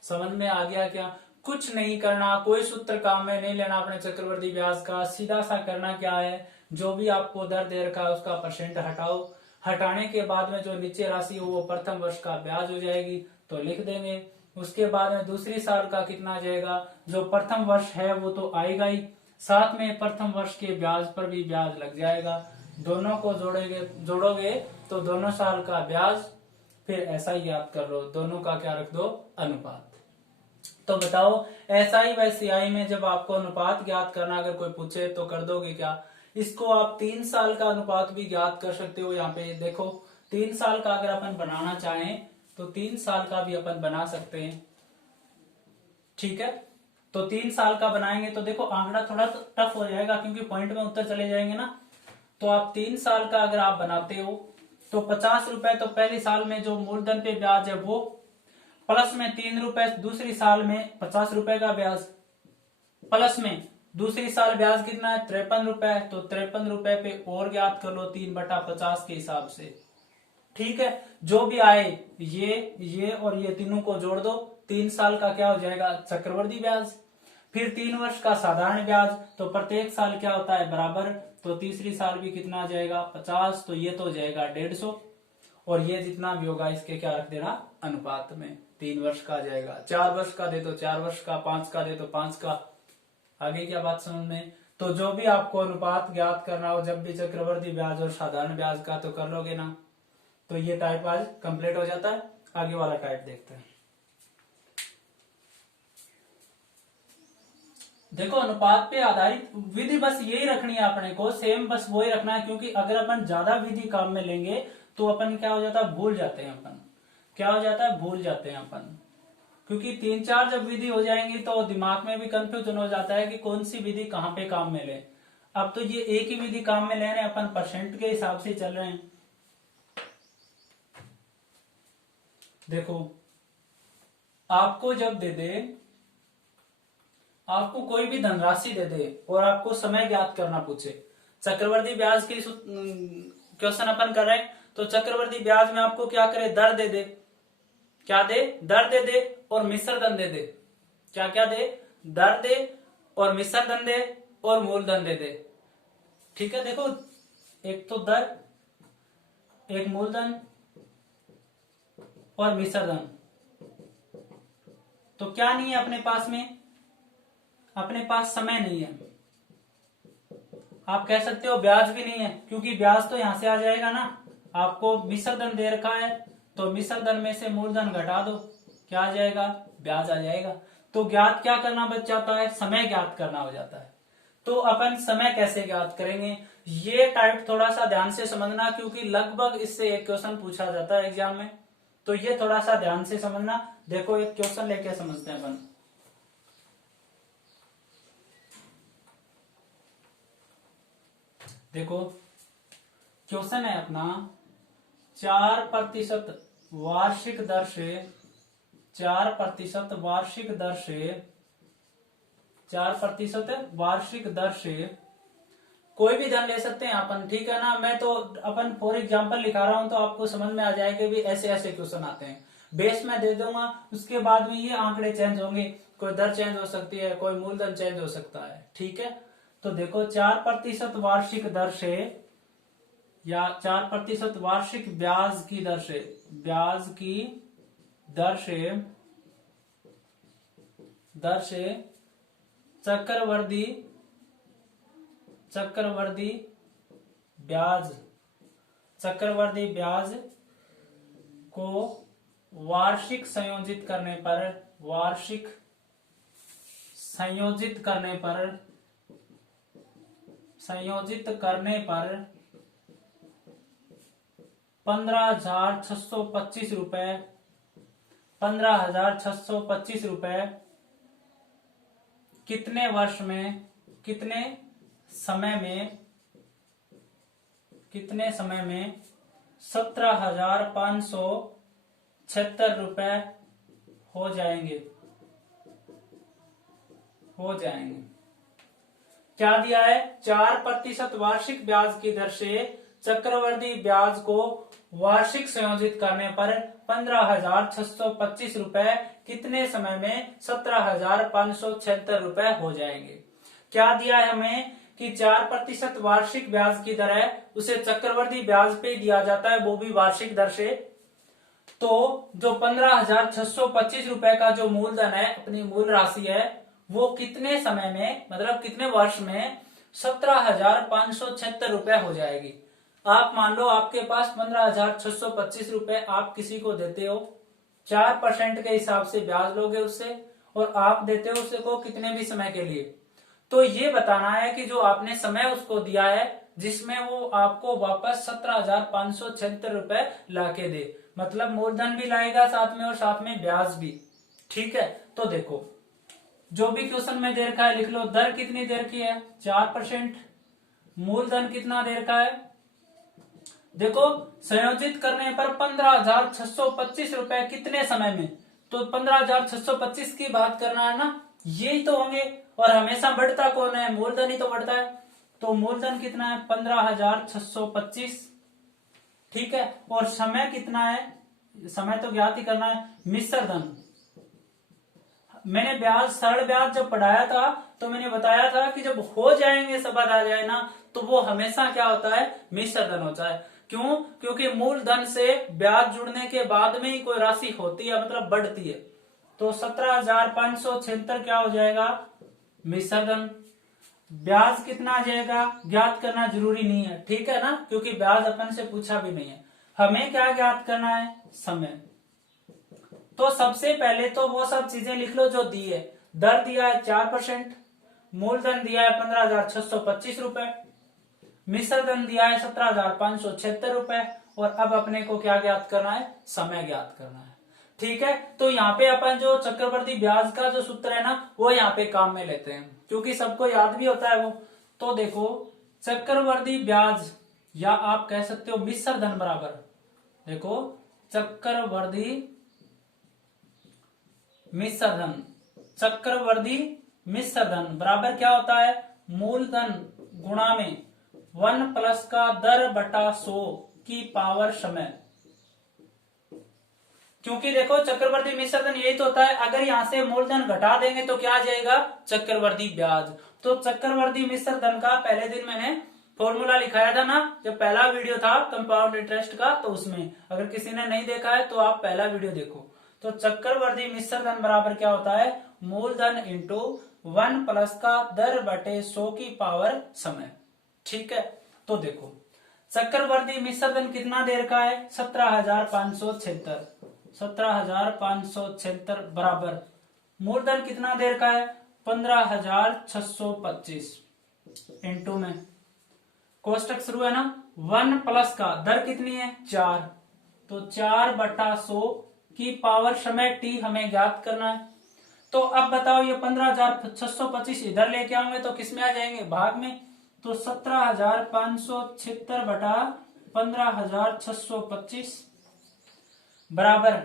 समझ में आ गया क्या, कुछ नहीं करना, कोई सूत्र काम में नहीं लेना अपने चक्रवर्ती ब्याज का, सीधा सा करना क्या है, जो भी आपको दर दे रखा है उसका परसेंट हटाओ, हटाने के बाद में जो नीचे राशि हो वो प्रथम वर्ष का ब्याज हो जाएगी तो लिख देंगे। उसके बाद में दूसरी साल का कितना आ जाएगा, जो प्रथम वर्ष है वो तो आएगा ही, साथ में प्रथम वर्ष के ब्याज पर भी ब्याज लग जाएगा, दोनों को जोड़ोगे तो दोनों साल का ब्याज, फिर ऐसा ही याद कर लो, दोनों का क्या रख दो अनुपात। तो बताओ एसआई व सीआई में जब आपको अनुपात ज्ञात करना अगर कोई पूछे तो कर दोगे क्या, इसको आप 3 साल का अनुपात भी ज्ञात कर सकते हो। यहाँ पे देखो 3 साल का अगर अपन बनाना चाहें तो 3 साल का भी अपन बना सकते हैं। ठीक है, तो 3 साल का बनाएंगे तो देखो आंकड़ा थोड़ा टफ हो जाएगा क्योंकि पॉइंट में उत्तर चले जाएंगे ना। तो आप 3 साल का अगर आप बनाते हो तो 50 रुपए तो पहली साल में जो मूलधन पे ब्याज है वो, प्लस में 3 रुपए दूसरी साल में 50 रुपए का ब्याज, प्लस में दूसरी साल ब्याज कितना है 53 रुपए, तो 53 रुपए पे और ज्ञात कर लो 3/50 के हिसाब से। ठीक है, जो भी आए ये और ये तीनों को जोड़ दो, 3 साल का क्या हो जाएगा चक्रवर्ती ब्याज, फिर 3 वर्ष का साधारण ब्याज, तो प्रत्येक साल क्या होता है बराबर, तो तीसरी साल भी कितना आ जाएगा 50, तो ये तो हो जाएगा 150, और ये जितना भी होगा इसके क्या रख देना अनुपात में, 3 वर्ष का आ जाएगा, 4 वर्ष का दे तो 4 वर्ष का, 5 का दे तो 5 का। आगे क्या बात समझ में, तो जो भी आपको अनुपात ज्ञात करना हो जब भी चक्रवर्ती ब्याज और साधारण ब्याज का तो कर लोगे ना। तो ये टाइप आज कंप्लीट हो जाता है, आगे वाला टाइप देखते हैं। देखो अनुपात पे आधारित विधि बस यही रखनी है अपने को, सेम बस वही रखना है, क्योंकि अगर अपन ज्यादा विधि काम में लेंगे तो अपन क्या हो जाता है भूल जाते हैं, अपन क्या हो जाता है भूल जाते हैं अपन, क्योंकि 3-4 जब विधि हो जाएंगी तो दिमाग में भी कंफ्यूजन हो जाता है कि कौन सी विधि कहाँ पे काम में ले। अब तो ये एक ही विधि काम में ले रहे हैं अपन, परसेंट के हिसाब से चल रहे हैं। देखो आपको जब दे दे, आपको कोई भी धनराशि दे दे और आपको समय ज्ञात करना पूछे, चक्रवर्ती ब्याज की क्वेश्चन अपन कर रहे हैं, तो चक्रवर्ती ब्याज में आपको क्या करे, दर दे दे, क्या दे, दर दे दे और मिश्र धन दे दे, क्या क्या दे, दर दे और मिश्र धन दे और मूलधन दे दे। ठीक है, देखो एक तो दर, एक मूलधन और मिश्र धन। तो क्या नहीं है अपने पास में, अपने पास समय नहीं है, आप कह सकते हो ब्याज भी नहीं है, क्योंकि ब्याज तो यहां से आ जाएगा ना, आपको मिश्र धन दे रखा है तो मिश्र धन में से मूलधन घटा दो, क्या आ जाएगा, ब्याज आ जाएगा। तो ज्ञात क्या करना बच जाता है, समय ज्ञात करना हो जाता है। तो अपन समय कैसे ज्ञात करेंगे, ये टाइप थोड़ा सा ध्यान से समझना, क्योंकि लगभग इससे एक क्वेश्चन पूछा जाता है एग्जाम में, तो ये थोड़ा सा ध्यान से समझना। देखो एक क्वेश्चन लेके समझते हैं अपन। देखो क्वेश्चन है अपना 4% वार्षिक दर से, 4% वार्षिक दर से, 4% वार्षिक दर से कोई भी धन ले सकते हैं अपन, ठीक है ना। मैं तो अपन फॉर एग्जांपल लिखा रहा हूं तो आपको समझ में आ जाएगा भी ऐसे ऐसे क्वेश्चन आते हैं। बेस में दे दूंगा, उसके बाद में ये आंकड़े चेंज होंगे, कोई दर चेंज हो सकती है, कोई मूलधन चेंज हो सकता है, ठीक है। तो देखो 4% वार्षिक दर से या 4% वार्षिक ब्याज की दर से, ब्याज की दर से, दर से चक्रवर्ती, चक्रवर्ती ब्याज, चक्रवर्ती ब्याज को वार्षिक संयोजित करने पर, वार्षिक संयोजित करने पर, संयोजित करने पर 15,625 रुपए, 15,625 रुपए कितने वर्ष में, कितने समय में, कितने समय में 17,576 रुपए हो जाएंगे, हो जाएंगे। क्या दिया है, 4% वार्षिक ब्याज की दर से चक्रवर्ती ब्याज को वार्षिक संयोजित करने पर 15,625 रुपए कितने समय में 17,576 रुपए हो जाएंगे। क्या दिया है हमें कि 4% वार्षिक ब्याज की दर है, उसे चक्रवर्ती ब्याज पे दिया जाता है, वो भी वार्षिक दर से। तो जो 15,625 रुपए का जो मूलधन है, अपनी मूल राशि है, वो कितने समय में, मतलब कितने वर्ष में 17,576 रुपए हो जाएगी। आप मान लो आपके पास 15,625 रुपए आप किसी को देते हो, 4% के हिसाब से ब्याज लोगे उससे, और आप देते हो उसे को कितने भी समय के लिए। तो ये बताना है कि जो आपने समय उसको दिया है, जिसमें वो आपको वापस 17,576 रुपए लाके दे, मतलब मूलधन भी लाएगा साथ में और साथ में ब्याज भी, ठीक है। तो देखो जो भी क्वेश्चन में दे रखा है लिख लो, दर कितनी देर की है, 4%, मूलधन कितना देर का है, देखो संयोजित करने पर 15,625 रुपए कितने समय में, तो 15,625 की बात करना है ना, यही तो होंगे, और हमेशा बढ़ता कौन है, मूलधन ही तो बढ़ता है। तो मूलधन कितना है 15,625, ठीक है, और समय कितना है, समय तो ज्ञात ही करना है, मिश्र धन। मैंने ब्याज, सरल ब्याज जब पढ़ाया था तो मैंने बताया था कि जब हो जाएंगे सब आ जाए ना, तो वो हमेशा क्या होता है, मिश्र धन होता है। क्यों, क्योंकि मूलधन से ब्याज जुड़ने के बाद में ही कोई राशि होती है, मतलब बढ़ती है। तो 17,576 क्या हो जाएगा, मिश्र धन। ब्याज कितना आ जाएगा, ज्ञात करना जरूरी नहीं है, ठीक है ना, क्योंकि ब्याज अपन से पूछा भी नहीं है। हमें क्या ज्ञात करना है, समय। तो सबसे पहले तो वो सब चीजें लिख लो जो दी है। दर दिया है 4%, मूलधन दिया है 15,625 रुपए, मिश्र धन दिया है 17,576 रुपए, और अब अपने को क्या ज्ञात करना है, समय ज्ञात करना है, ठीक है। तो यहाँ पे अपन जो चक्रवर्ती ब्याज का जो सूत्र है ना, वो यहाँ पे काम में लेते हैं, क्योंकि सबको याद भी होता है वो। तो देखो चक्रवर्ती ब्याज, या आप कह सकते हो मिश्र धन बराबर, देखो चक्रवर्ती मिश्र धन, चक्रवर्ती मिश्र धन बराबर क्या होता है, मूलधन गुणा में 1 प्लस का दर बटा 100 की पावर समय। क्योंकि देखो चक्रवर्ती मिश्र धन यही तो होता है, अगर यहां से मूलधन घटा देंगे तो क्या आ जाएगा, चक्रवर्ती ब्याज। तो चक्रवर्ती मिश्र धन का पहले दिन मैंने फॉर्मूला लिखाया था ना, जब पहला वीडियो था कंपाउंड इंटरेस्ट का, तो उसमें अगर किसी ने नहीं देखा है तो आप पहला वीडियो देखो। तो चक्रवर्ती मिश्र धन बराबर क्या होता है, मूलधन इंटू 1 प्लस का दर बटे 100 की पावर समय। ठीक है, तो देखो चक्रवर्ती मिश्र धन कितना देर का है, 17,576, 17,576 बराबर मूलधन कितना देर का है, 15,625 इंटू में कोष्टक शुरू है ना, 1 प्लस का दर कितनी है 4, तो 4 बटा 100 की पावर समय टी हमें ज्ञात करना है। तो अब बताओ ये 15,625 इधर लेके आऊंगे तो किसमें आ जाएंगे, भाग में। तो 17,576 बटा 15,625 बराबर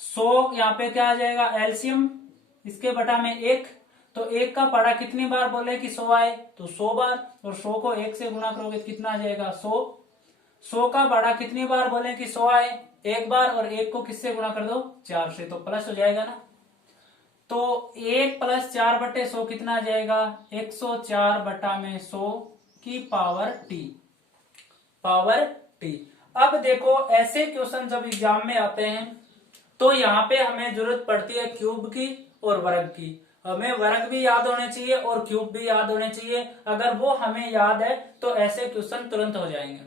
100, यहाँ पे क्या आ जाएगा एलसीएम, इसके बटा में 1, तो 1 का पढ़ा कितनी बार बोले कि 100 आए, तो 100 बार, और 100 को 1 से गुणा करोगे तो कितना आ जाएगा 100। 100 का पढ़ा कितनी बार बोले कि 100 आए, 1 बार, और 1 को किससे गुणा कर दो 4 से, तो प्लस हो जाएगा ना। तो 1 प्लस 4 बटे 100 कितना आ जाएगा, 104 बटा में 100 की पावर टी, पावर टी। अब देखो ऐसे क्वेश्चन जब एग्जाम में आते हैं तो यहाँ पे हमें जरूरत पड़ती है क्यूब की और वर्ग की। हमें वर्ग भी याद होने चाहिए और क्यूब भी याद होने चाहिए, अगर वो हमें याद है तो ऐसे क्वेश्चन तुरंत हो जाएंगे।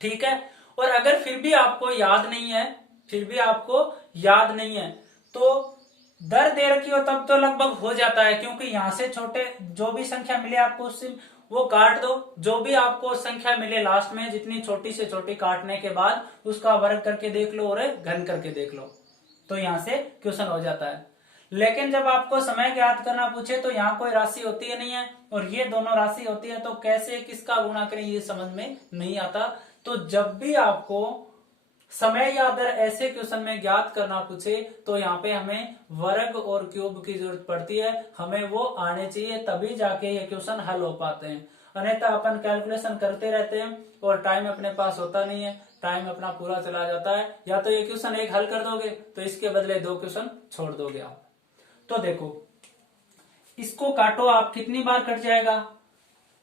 ठीक है, और अगर फिर भी आपको याद नहीं है, फिर भी आपको याद नहीं है तो दर दे रखी हो तब तो लगभग हो जाता है, क्योंकि यहां से छोटे जो भी संख्या मिले आपको उससे वो काट दो, जो भी आपको संख्या मिले लास्ट में जितनी छोटी से छोटी काटने के बाद उसका वर्ग करके देख लो और घन करके देख लो, तो यहां से क्वेश्चन हो जाता है। लेकिन जब आपको समय ज्ञात करना पूछे तो यहाँ कोई राशि होती है नहीं है और ये दोनों राशि होती है, तो कैसे किसका गुणा करें ये समझ में नहीं आता। तो जब भी आपको समय या दर ऐसे क्वेश्चन में ज्ञात करना पूछे तो यहाँ पे हमें वर्ग और क्यूब की जरूरत पड़ती है, हमें वो आने चाहिए तभी जाके ये क्वेश्चन हल हो पाते हैं। अन्यथा अपन कैलकुलेशन करते रहते हैं और टाइम अपने पास होता नहीं है, टाइम अपना पूरा चला जाता है, या तो ये क्वेश्चन एक हल कर दोगे तो इसके बदले 2 क्वेश्चन छोड़ दोगे आप। तो देखो इसको काटो आप, कितनी बार कट जाएगा,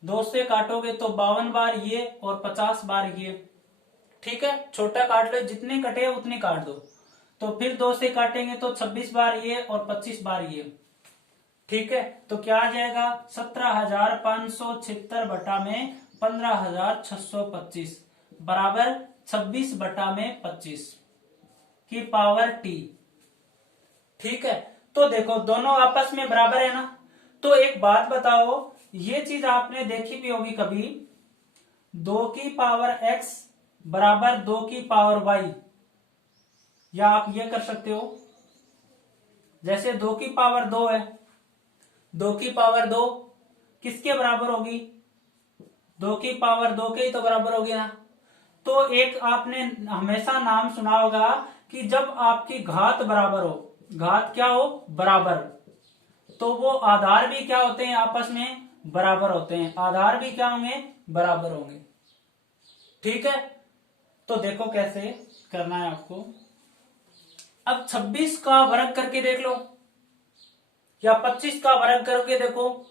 2 से काटोगे तो 52 बार ये और 50 बार ये। ठीक है, छोटा काट लो, जितने कटे उतने काट दो। तो फिर 2 से काटेंगे तो 26 बार ये और 25 बार ये। ठीक है, तो क्या आ जाएगा 17,576 बटा में 15,625 बराबर 26 बटा में 25 की पावर टी। ठीक है, तो देखो दोनों आपस में बराबर है ना। तो एक बात बताओ, ये चीज आपने देखी भी होगी कभी, 2 की पावर x बराबर 2 की पावर y, या आप ये कर सकते हो जैसे 2 की पावर 2 है, 2 की पावर 2 किसके बराबर होगी, 2 की पावर 2 के ही तो बराबर होगी ना। तो एक आपने हमेशा नाम सुना होगा कि जब आपकी घात बराबर हो, घात क्या हो बराबर, तो वो आधार भी क्या होते हैं आपस में बराबर होते हैं, आधार भी क्या होंगे बराबर होंगे। ठीक है, तो देखो कैसे करना है आपको। अब 26 का वर्ग करके देख लो, या 25 का वर्ग करके देखो,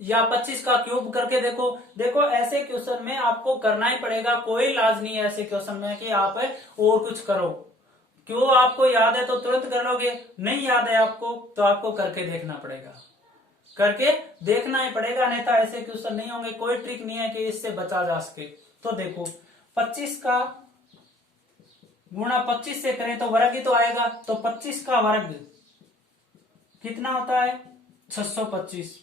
या 25 का क्यूब करके देखो। देखो ऐसे क्वेश्चन में आपको करना ही पड़ेगा, कोई इलाज नहीं है ऐसे क्वेश्चन में कि आप और कुछ करो। क्यों, आपको याद है तो तुरंत कर लोगे, नहीं याद है आपको तो आपको करके देखना पड़ेगा, करके देखना ही पड़ेगा, नहीं तो ऐसे क्वेश्चन नहीं होंगे। कोई ट्रिक नहीं है कि इससे बचा जा सके। तो देखो 25 का गुणा 25 से करें तो वर्ग ही तो आएगा, तो 25 का वर्ग कितना होता है 625।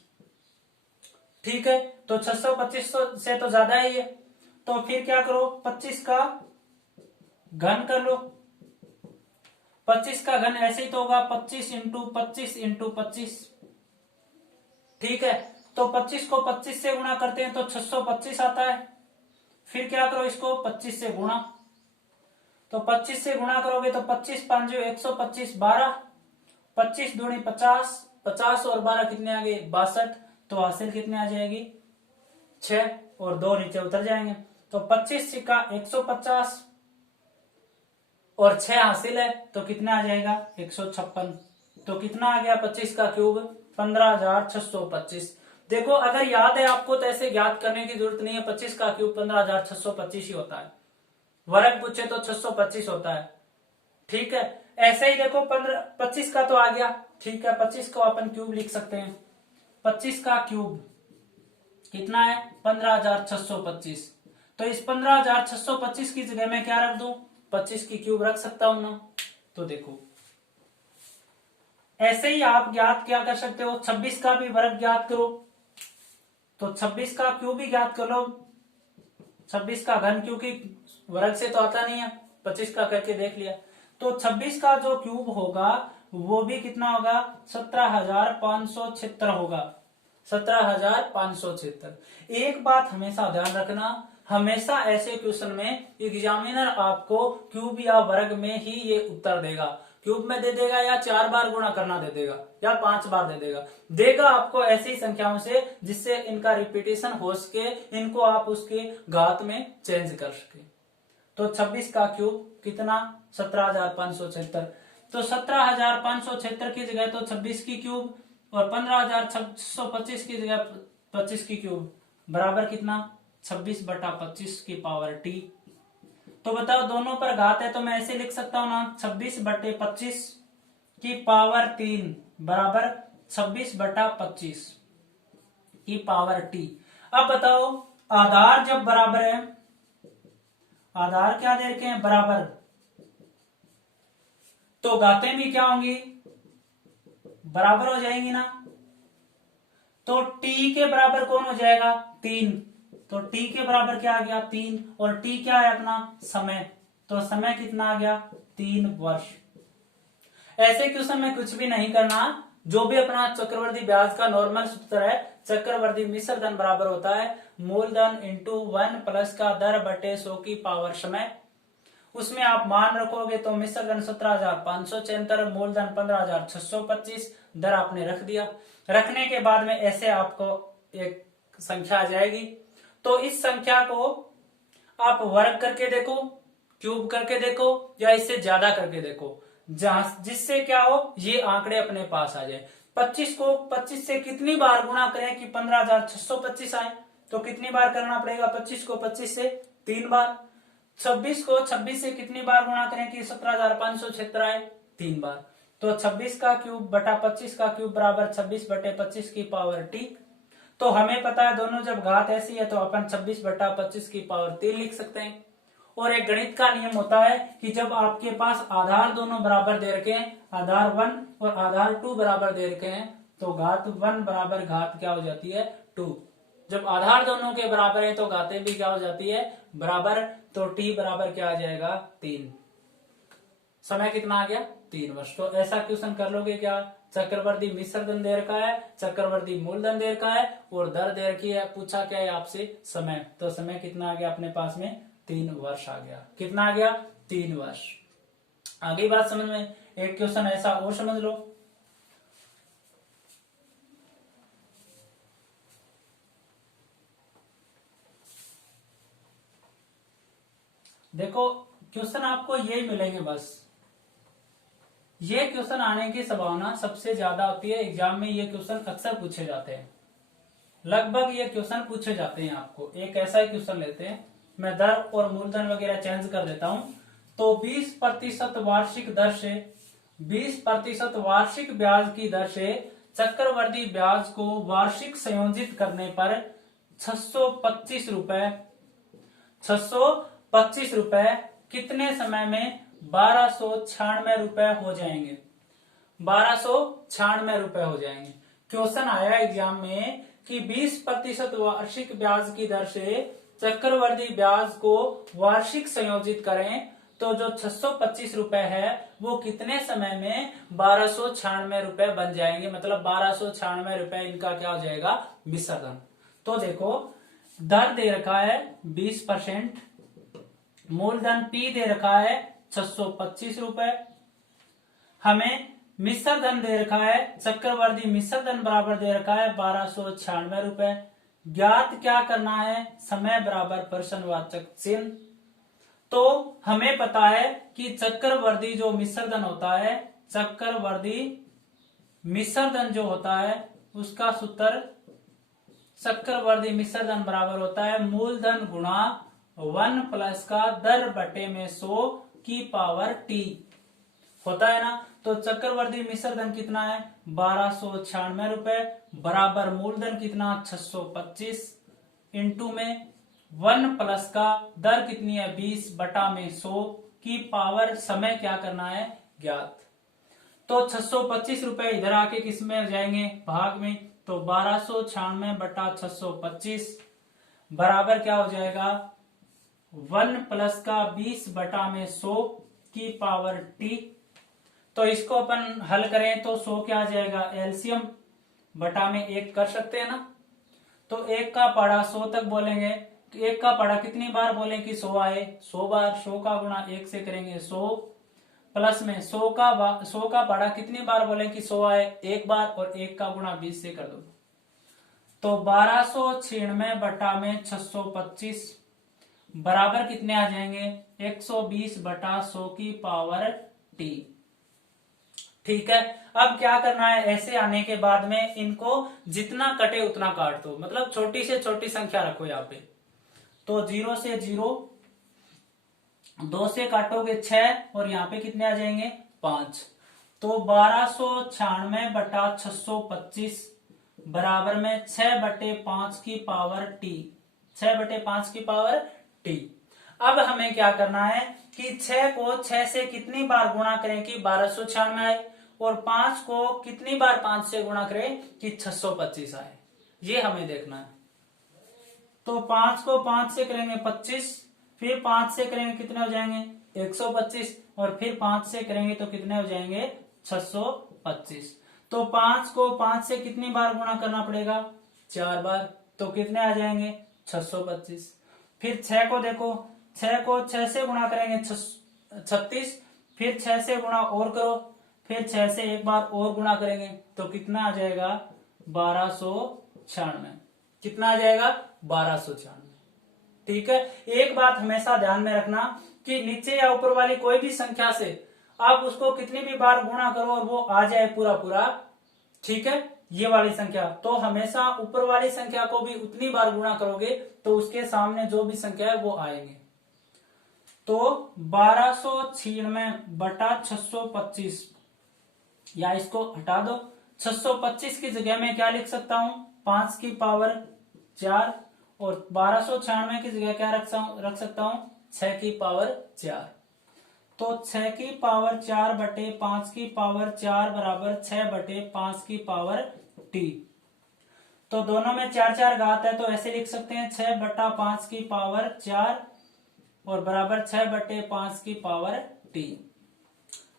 ठीक है, तो 625 से तो ज्यादा ही है, तो फिर क्या करो 25 का घन कर लो। 25 का घन ऐसे ही तो होगा 25 इंटू 25 इंटू 25। ठीक है, तो 25 को 25 से गुणा करते हैं तो 625 आता है। फिर क्या करो इसको 25 से गुणा, तो 25 से गुणा करोगे तो 25 पांचो 125 12, 25 दूनी 50, 50 और 12 कितने आ गए 62, तो हासिल कितने आ जाएगी 6 और 2 नीचे उतर जाएंगे। तो 25 सिक्का 150 और 6 हासिल है तो कितना आ जाएगा 156। तो कितना आ गया 25 का क्यूब 15,625। देखो अगर याद है आपको तो ऐसे ज्ञात करने की जरूरत नहीं है, 25 का क्यूब 15,625 ही होता है, वर्ग पूछे तो 625 होता है। ठीक है, ऐसे ही देखो 25 का तो आ गया, ठीक है 25 को अपन क्यूब लिख सकते हैं। 25 का क्यूब कितना है 15,625। तो इस 15,625 की जगह में क्या रख दूं 25 की क्यूब रख सकता हूं ना। तो देखो ऐसे ही आप ज्ञात क्या कर सकते हो, 26 का भी वर्ग ज्ञात करो, तो 26 का क्यूब भी ज्ञात कर लो, 26 का घन क्योंकि वर्ग से तो आता नहीं है, 25 का करके देख लिया। तो 26 का जो क्यूब होगा वो भी कितना होगा 17,576 होगा, 17,576। एक बात हमेशा ध्यान रखना, हमेशा ऐसे क्वेश्चन में एग्जामिनर आपको क्यूब या वर्ग में ही ये उत्तर देगा, क्यूब में दे देगा या 4 बार गुणा करना दे देगा या 5 बार देगा आपको ऐसी संख्याओं से जिससे इनका रिपीटेशन हो सके, इनको आप उसके घात में चेंज कर सके। तो 26 का क्यूब कितना 17,576। तो 17,576 की जगह तो 26 की क्यूब और 15,625 की जगह 25 की क्यूब बराबर कितना 26/25 की पावर टी। तो बताओ दोनों पर घात है तो मैं ऐसे लिख सकता हूं ना 26/25 की पावर 3 बराबर 26/25 की पावर टी। अब बताओ आधार जब बराबर है, आधार क्या दे रखे हैं बराबर, तो घातें भी क्या होंगी बराबर हो जाएंगी ना। तो t के बराबर कौन हो जाएगा 3, तो t के बराबर क्या आ गया 3 और t क्या है अपना समय, तो समय कितना आ गया 3 वर्ष। ऐसे क्वेश्चन में कुछ भी नहीं करना, जो भी अपना चक्रवर्ती ब्याज का नॉर्मल सूत्र है, चक्रवर्ती मिश्र धन बराबर होता है मूलधन इंटू 1 प्लस का दर बटे 100 की पावर समय। उसमें आप मान रखोगे तो मिश्र धन 17,576, मूलधन 15,625, दर आपने रख दिया। रखने के बाद में ऐसे आपको एक संख्या आ जाएगी, तो इस संख्या को आप वर्ग करके देखो, क्यूब करके देखो या इससे ज्यादा करके देखो, जिससे क्या हो ये आंकड़े अपने पास आ जाए। 25 को 25 से कितनी बार गुणा करें कि 15,625 आए, तो कितनी बार करना पड़ेगा 25 को 25 से 3 बार। 26 को 26 से कितनी बार गुणा करें कि 17,576 आए 3 बार। तो 26 का क्यूब बटा 25 का क्यूब बराबर 26/25 की पावर टी। तो हमें पता है दोनों जब घात ऐसी है तो अपन 26/25 की पावर 3 लिख सकते हैं। और एक गणित का नियम होता है कि जब आपके पास आधार दोनों बराबर दे रखे हैं, आधार 1 और आधार 2 बराबर दे रखे हैं, तो घात 1 बराबर घात क्या हो जाती है 2। जब आधार दोनों के बराबर है तो घातें भी क्या हो जाती है बराबर, तो टी बराबर क्या आ जाएगा 3। समय कितना आ गया 3 वर्ष। तो ऐसा क्वेश्चन कर लोगे क्या, चक्रवर्ती मिश्र धन दे रखा है, चक्रवर्ती मूलधन दे रखा है और दर दे रखी है, पूछा क्या है आपसे समय, तो समय कितना आ गया अपने पास में 3 वर्ष आ गया। कितना आ गया 3 वर्ष। आगे बात समझ में, एक क्वेश्चन ऐसा और समझ लो। देखो क्वेश्चन आपको ये मिलेंगे बस, ये क्वेश्चन आने की संभावना सबसे ज्यादा होती है, एग्जाम में ये क्वेश्चन अक्सर पूछे जाते हैं, लगभग ये क्वेश्चन पूछे जाते हैं आपको। एक ऐसा ही क्वेश्चन लेते हैं, मैं दर और मूलधन वगैरह चेंज कर देता हूं। तो 20% वार्षिक दर से, 20% वार्षिक ब्याज की दर से चक्रवर्ती ब्याज को वार्षिक संयोजित करने पर 625 रुपए कितने समय में 1296 रुपए हो जाएंगे, 1296 रुपए हो जाएंगे। क्वेश्चन आया एग्जाम में कि 20% वार्षिक ब्याज की दर से चक्रवर्ती ब्याज को वार्षिक संयोजित करें तो जो 625 रुपए है वो कितने समय में 1296 रुपए बन जाएंगे, मतलब 1296 रुपए इनका क्या हो जाएगा मिश्र धन। तो देखो दर दे रखा है 20%, मूलधन P दे रखा है 625 रुपए। हमें मिश्र धन दे रखा है, चक्रवर्ती मिश्र धन बराबर दे रखा है 1296 रुपए। ज्ञात क्या करना है, समय बराबर प्रश्नवाचक चिन्ह। तो हमें पता है कि चक्रवर्ती जो मिश्र धन होता है, चक्रवर्ती मिश्र धन जो होता है उसका सूत्र चक्रवर्ती मिश्र धन बराबर होता है मूलधन गुणा 1 प्लस का दर बटे में 100 की पावर टी होता है ना। तो चक्रवर्ती मिश्र धन कितना है 1296 रुपए बराबर मूलधन कितना 625 इंटू में 1 प्लस का दर कितनी है 20 बटा में 100 की पावर समय क्या करना है ज्ञात। तो 625 रुपए इधर आके किस में जाएंगे भाग में, तो 1296 बटा 625 बराबर क्या हो जाएगा 1 प्लस का 20 बटा में 100 की पावर टी। तो इसको अपन हल करें तो 100 क्या आ जाएगा एलसीएम बटा में 1 कर सकते हैं ना। तो 1 का पढ़ा 100 तक बोलेंगे, तो 1 का पढ़ा कितनी बार बोले कि 100 आए 100 बार, 100 का गुणा 1 से करेंगे 100 प्लस में 100 का पढ़ा कितनी बार बोले कि 100 आए 1 बार, और 1 का गुणा 20 से कर दो। तो 1296 बटा में 625 बराबर कितने आ जाएंगे 120 बटा 100 की पावर टी। ठीक है, अब क्या करना है, ऐसे आने के बाद में इनको जितना कटे उतना काट दो, मतलब छोटी से छोटी संख्या रखो यहाँ पे। तो 0 से 0, 2 से काटोगे 6 और यहाँ पे कितने आ जाएंगे 5। तो 1296 बटा 625 बराबर में 6 बटे 5 की पावर टी, 6 बटे 5 की पावर टी। अब हमें क्या करना है कि 6 को 6 से कितनी बार गुणा करें कि 1296 आए, और 5 को कितनी बार 5 से गुणा करें कि 625 आए, ये हमें देखना है। तो 5 को 5 से करेंगे 25, फिर 5 से करेंगे कितने हो जाएंगे 125, और फिर 5 से करेंगे तो कितने हो जाएंगे 625। तो 5 को 5 से कितनी बार गुणा करना पड़ेगा 4 बार, तो कितने आ जाएंगे 625। फिर 6 को देखो, 6 को 6 से गुणा करेंगे 36, फिर 6 से गुणा और करो, फिर 6 से एक बार और गुणा करेंगे तो कितना आ जाएगा 1296। कितना आ जाएगा 1296। ठीक है, एक बात हमेशा ध्यान में रखना कि नीचे या ऊपर वाली कोई भी संख्या से आप उसको कितनी भी बार गुणा करो और वो आ जाए पूरा पूरा, ठीक है, ये वाली संख्या, तो हमेशा ऊपर वाली संख्या को भी उतनी बार गुणा करोगे तो उसके सामने जो भी संख्या है वो आएंगे। तो 1296 बटा 625, या इसको हटा दो, 625 की जगह में क्या लिख सकता हूं 5 की पावर 4, और 1296 की जगह क्या रख सकता हूं 6 की पावर 4। तो 6 की पावर 4 बटे 5 की पावर 4 बराबर 6 बटे 5 की पावर टी। तो दोनों में 4 4 घात है तो ऐसे लिख सकते हैं 6 बटा 5 की पावर 4 और बराबर 6 बटे 5 की पावर टी।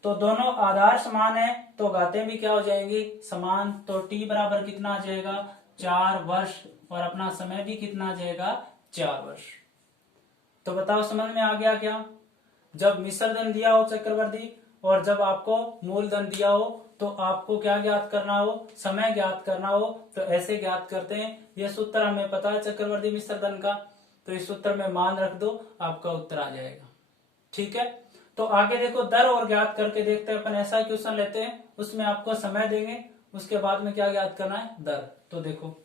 तो दोनों आधार समान है तो घातें भी क्या हो जाएंगी समान। तो टी बराबर कितना आ जाएगा 4 वर्ष, और अपना समय भी कितना आ जाएगा 4 वर्ष। तो बताओ समझ में आ गया क्या। जब मिश्र धन दिया हो चक्रवर्ती और जब आपको मूलधन दिया हो तो आपको क्या ज्ञात करना हो समय ज्ञात करना हो, तो ऐसे ज्ञात करते हैं। यह सूत्र हमें पता है चक्रवर्ती मिश्र धन का, तो इस सूत्र में मान रख दो आपका उत्तर आ जाएगा। ठीक है, तो आगे देखो दर और ज्ञात करके देखते हैं अपन। ऐसा क्वेश्चन लेते हैं उसमें आपको समय देंगे, उसके बाद में क्या ज्ञात करना है दर। तो देखो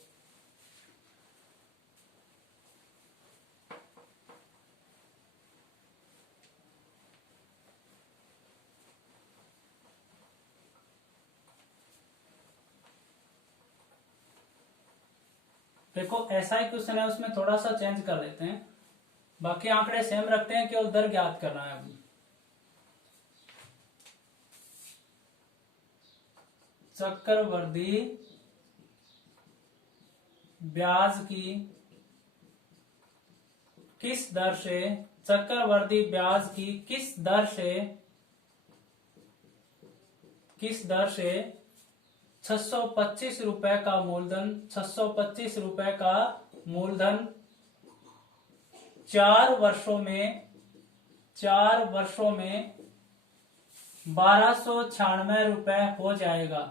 देखो ऐसा ही क्वेश्चन है, उसमें थोड़ा सा चेंज कर लेते हैं, बाकी आंकड़े सेम रखते हैं, केवल दर ज्ञात करना है अभी। चक्रवर्ती ब्याज की किस दर से, चक्रवर्ती ब्याज की किस दर से 625 रुपए का मूलधन, 625 रुपए का मूलधन 4 वर्षों में ₹1296 हो जाएगा,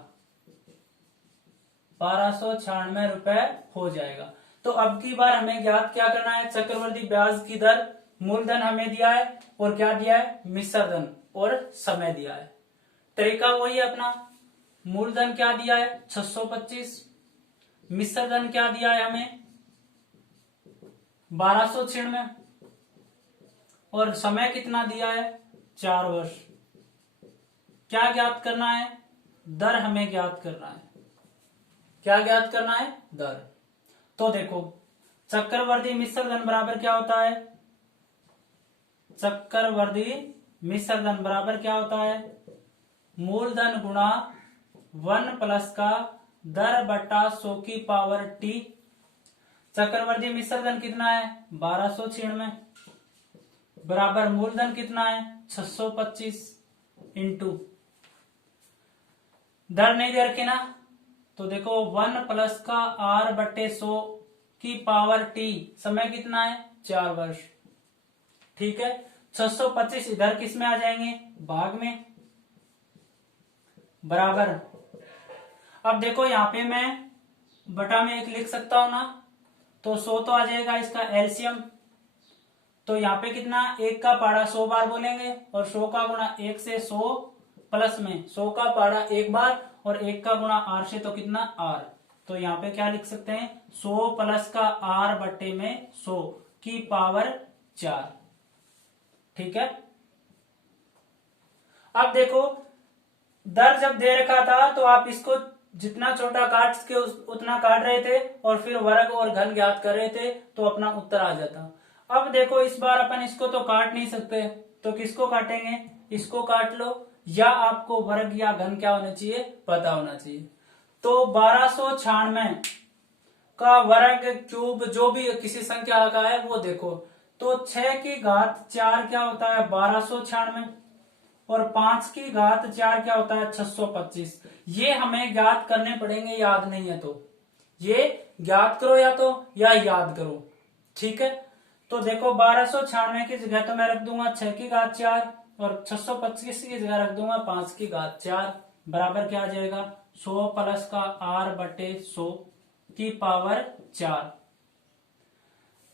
₹1296 हो जाएगा। तो अब की बार हमें ज्ञात क्या करना है, चक्रवृद्धि ब्याज की दर, मूलधन हमें दिया है और क्या दिया है, मिश्र धन और समय दिया है। तरीका वही है अपना, मूलधन क्या दिया है 625, मिश्र धन क्या दिया है हमें 1296 और समय कितना दिया है 4 वर्ष। क्या ज्ञात करना है, दर हमें ज्ञात करना है। क्या ज्ञात करना है, दर। तो देखो चक्रवर्ती मिश्र धन बराबर क्या होता है, चक्रवर्ती मिश्र धन बराबर क्या होता है, मूलधन गुणा 1 प्लस का दर बटा 100 की पावर टी। चक्रवर्ती मिश्र धन कितना है 1296 बराबर मूलधन कितना है 625 इंटू दर नहीं दे रखी ना, तो देखो 1 प्लस का r बटे 100 की पावर t, समय कितना है 4 वर्ष। ठीक है, 625 इधर किस में आ जाएंगे, भाग में, बराबर। अब देखो यहाँ पे मैं बटा में 1 लिख सकता हूं ना, तो 100 तो आ जाएगा इसका एलसीएम। तो यहाँ पे कितना 1 का पाड़ा 100 बार बोलेंगे और 100 का गुणा 1 से 100 प्लस में 100 का पाड़ा 1 बार और 1 का गुणा r से, तो कितना r। तो यहाँ पे क्या लिख सकते हैं 100 प्लस का r बटे में 100 की पावर 4। ठीक है, अब देखो दर जब दे रखा था तो आप इसको जितना छोटा काट के उतना काट रहे थे और फिर वर्ग और घन ज्ञात कर रहे थे तो अपना उत्तर आ जाता। अब देखो इस बार अपन इसको तो काट नहीं सकते, तो किसको काटेंगे, इसको काट लो, या आपको वर्ग या घन क्या होना चाहिए, पता होना चाहिए। तो 1296 का वर्ग क्यूब जो भी किसी संख्या का है वो देखो, तो 6 की घात 4 क्या होता है 1296 और 5 की घात 4 क्या होता है 625। ये हमें ज्ञात करने पड़ेंगे, याद नहीं है तो ये ज्ञात करो या याद करो। ठीक है, तो देखो 1296 की जगह तो मैं रख दूंगा 6 की घात 4 और 625 की जगह रख दूंगा 5 की घात 4 बराबर क्या आ जाएगा 100 प्लस का r बटे 100 की पावर 4।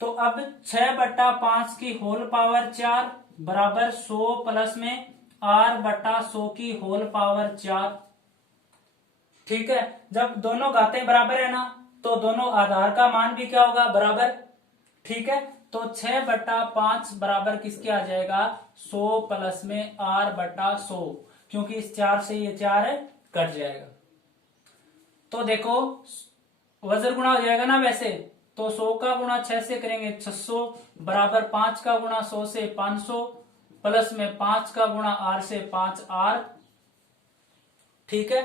तो अब 6 बटा 5 की होल पावर 4 बराबर 100 प्लस में r बटा 100 की होल पावर 4। ठीक है, जब दोनों घातें बराबर है ना तो दोनों आधार का मान भी क्या होगा बराबर। ठीक है, तो 6 बटा 5 बराबर किसके आ जाएगा 100 प्लस में r बटा 100, क्योंकि इस 4 से ये 4 कट जाएगा। तो देखो वज्र गुणा हो जाएगा ना वैसे, तो 100 का गुणा 6 से करेंगे 600 बराबर 5 का गुणा 100 से 500 प्लस में 5 का गुणा r से 5r। ठीक है,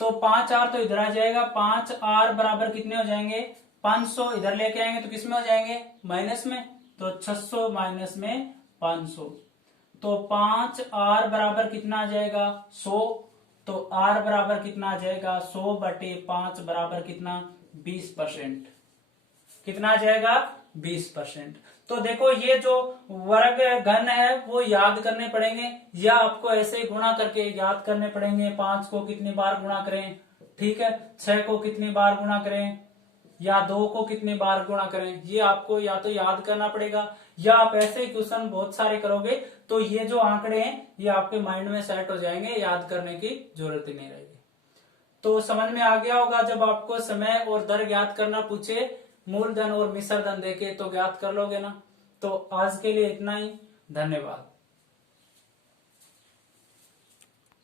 तो 5r तो इधर आ जाएगा, 5r बराबर कितने हो जाएंगे 500, इधर लेके आएंगे तो किस में हो जाएंगे माइनस में, तो 600 माइनस में 500, तो 5r बराबर कितना आ जाएगा 100, तो r बराबर कितना आ जाएगा 100 बटे 5 बराबर कितना 20%। कितना आ जाएगा 20%। तो देखो ये जो वर्ग घन है वो याद करने पड़ेंगे या आपको ऐसे ही गुणा करके याद करने पड़ेंगे। 5 को कितनी बार गुणा करें, ठीक है, 6 को कितनी बार गुणा करें या 2 को कितनी बार गुणा करें, ये आपको या तो याद करना पड़ेगा या आप ऐसे ही क्वेश्चन बहुत सारे करोगे तो ये जो आंकड़े हैं ये आपके माइंड में सेट हो जाएंगे, याद करने की जरूरत ही नहीं रहेगी। तो समझ में आ गया होगा, जब आपको समय और दर ज्ञात करना पूछे, मूलधन और मिश्र धन देके तो ज्ञात कर लोगे ना। तो आज के लिए इतना ही, धन्यवाद।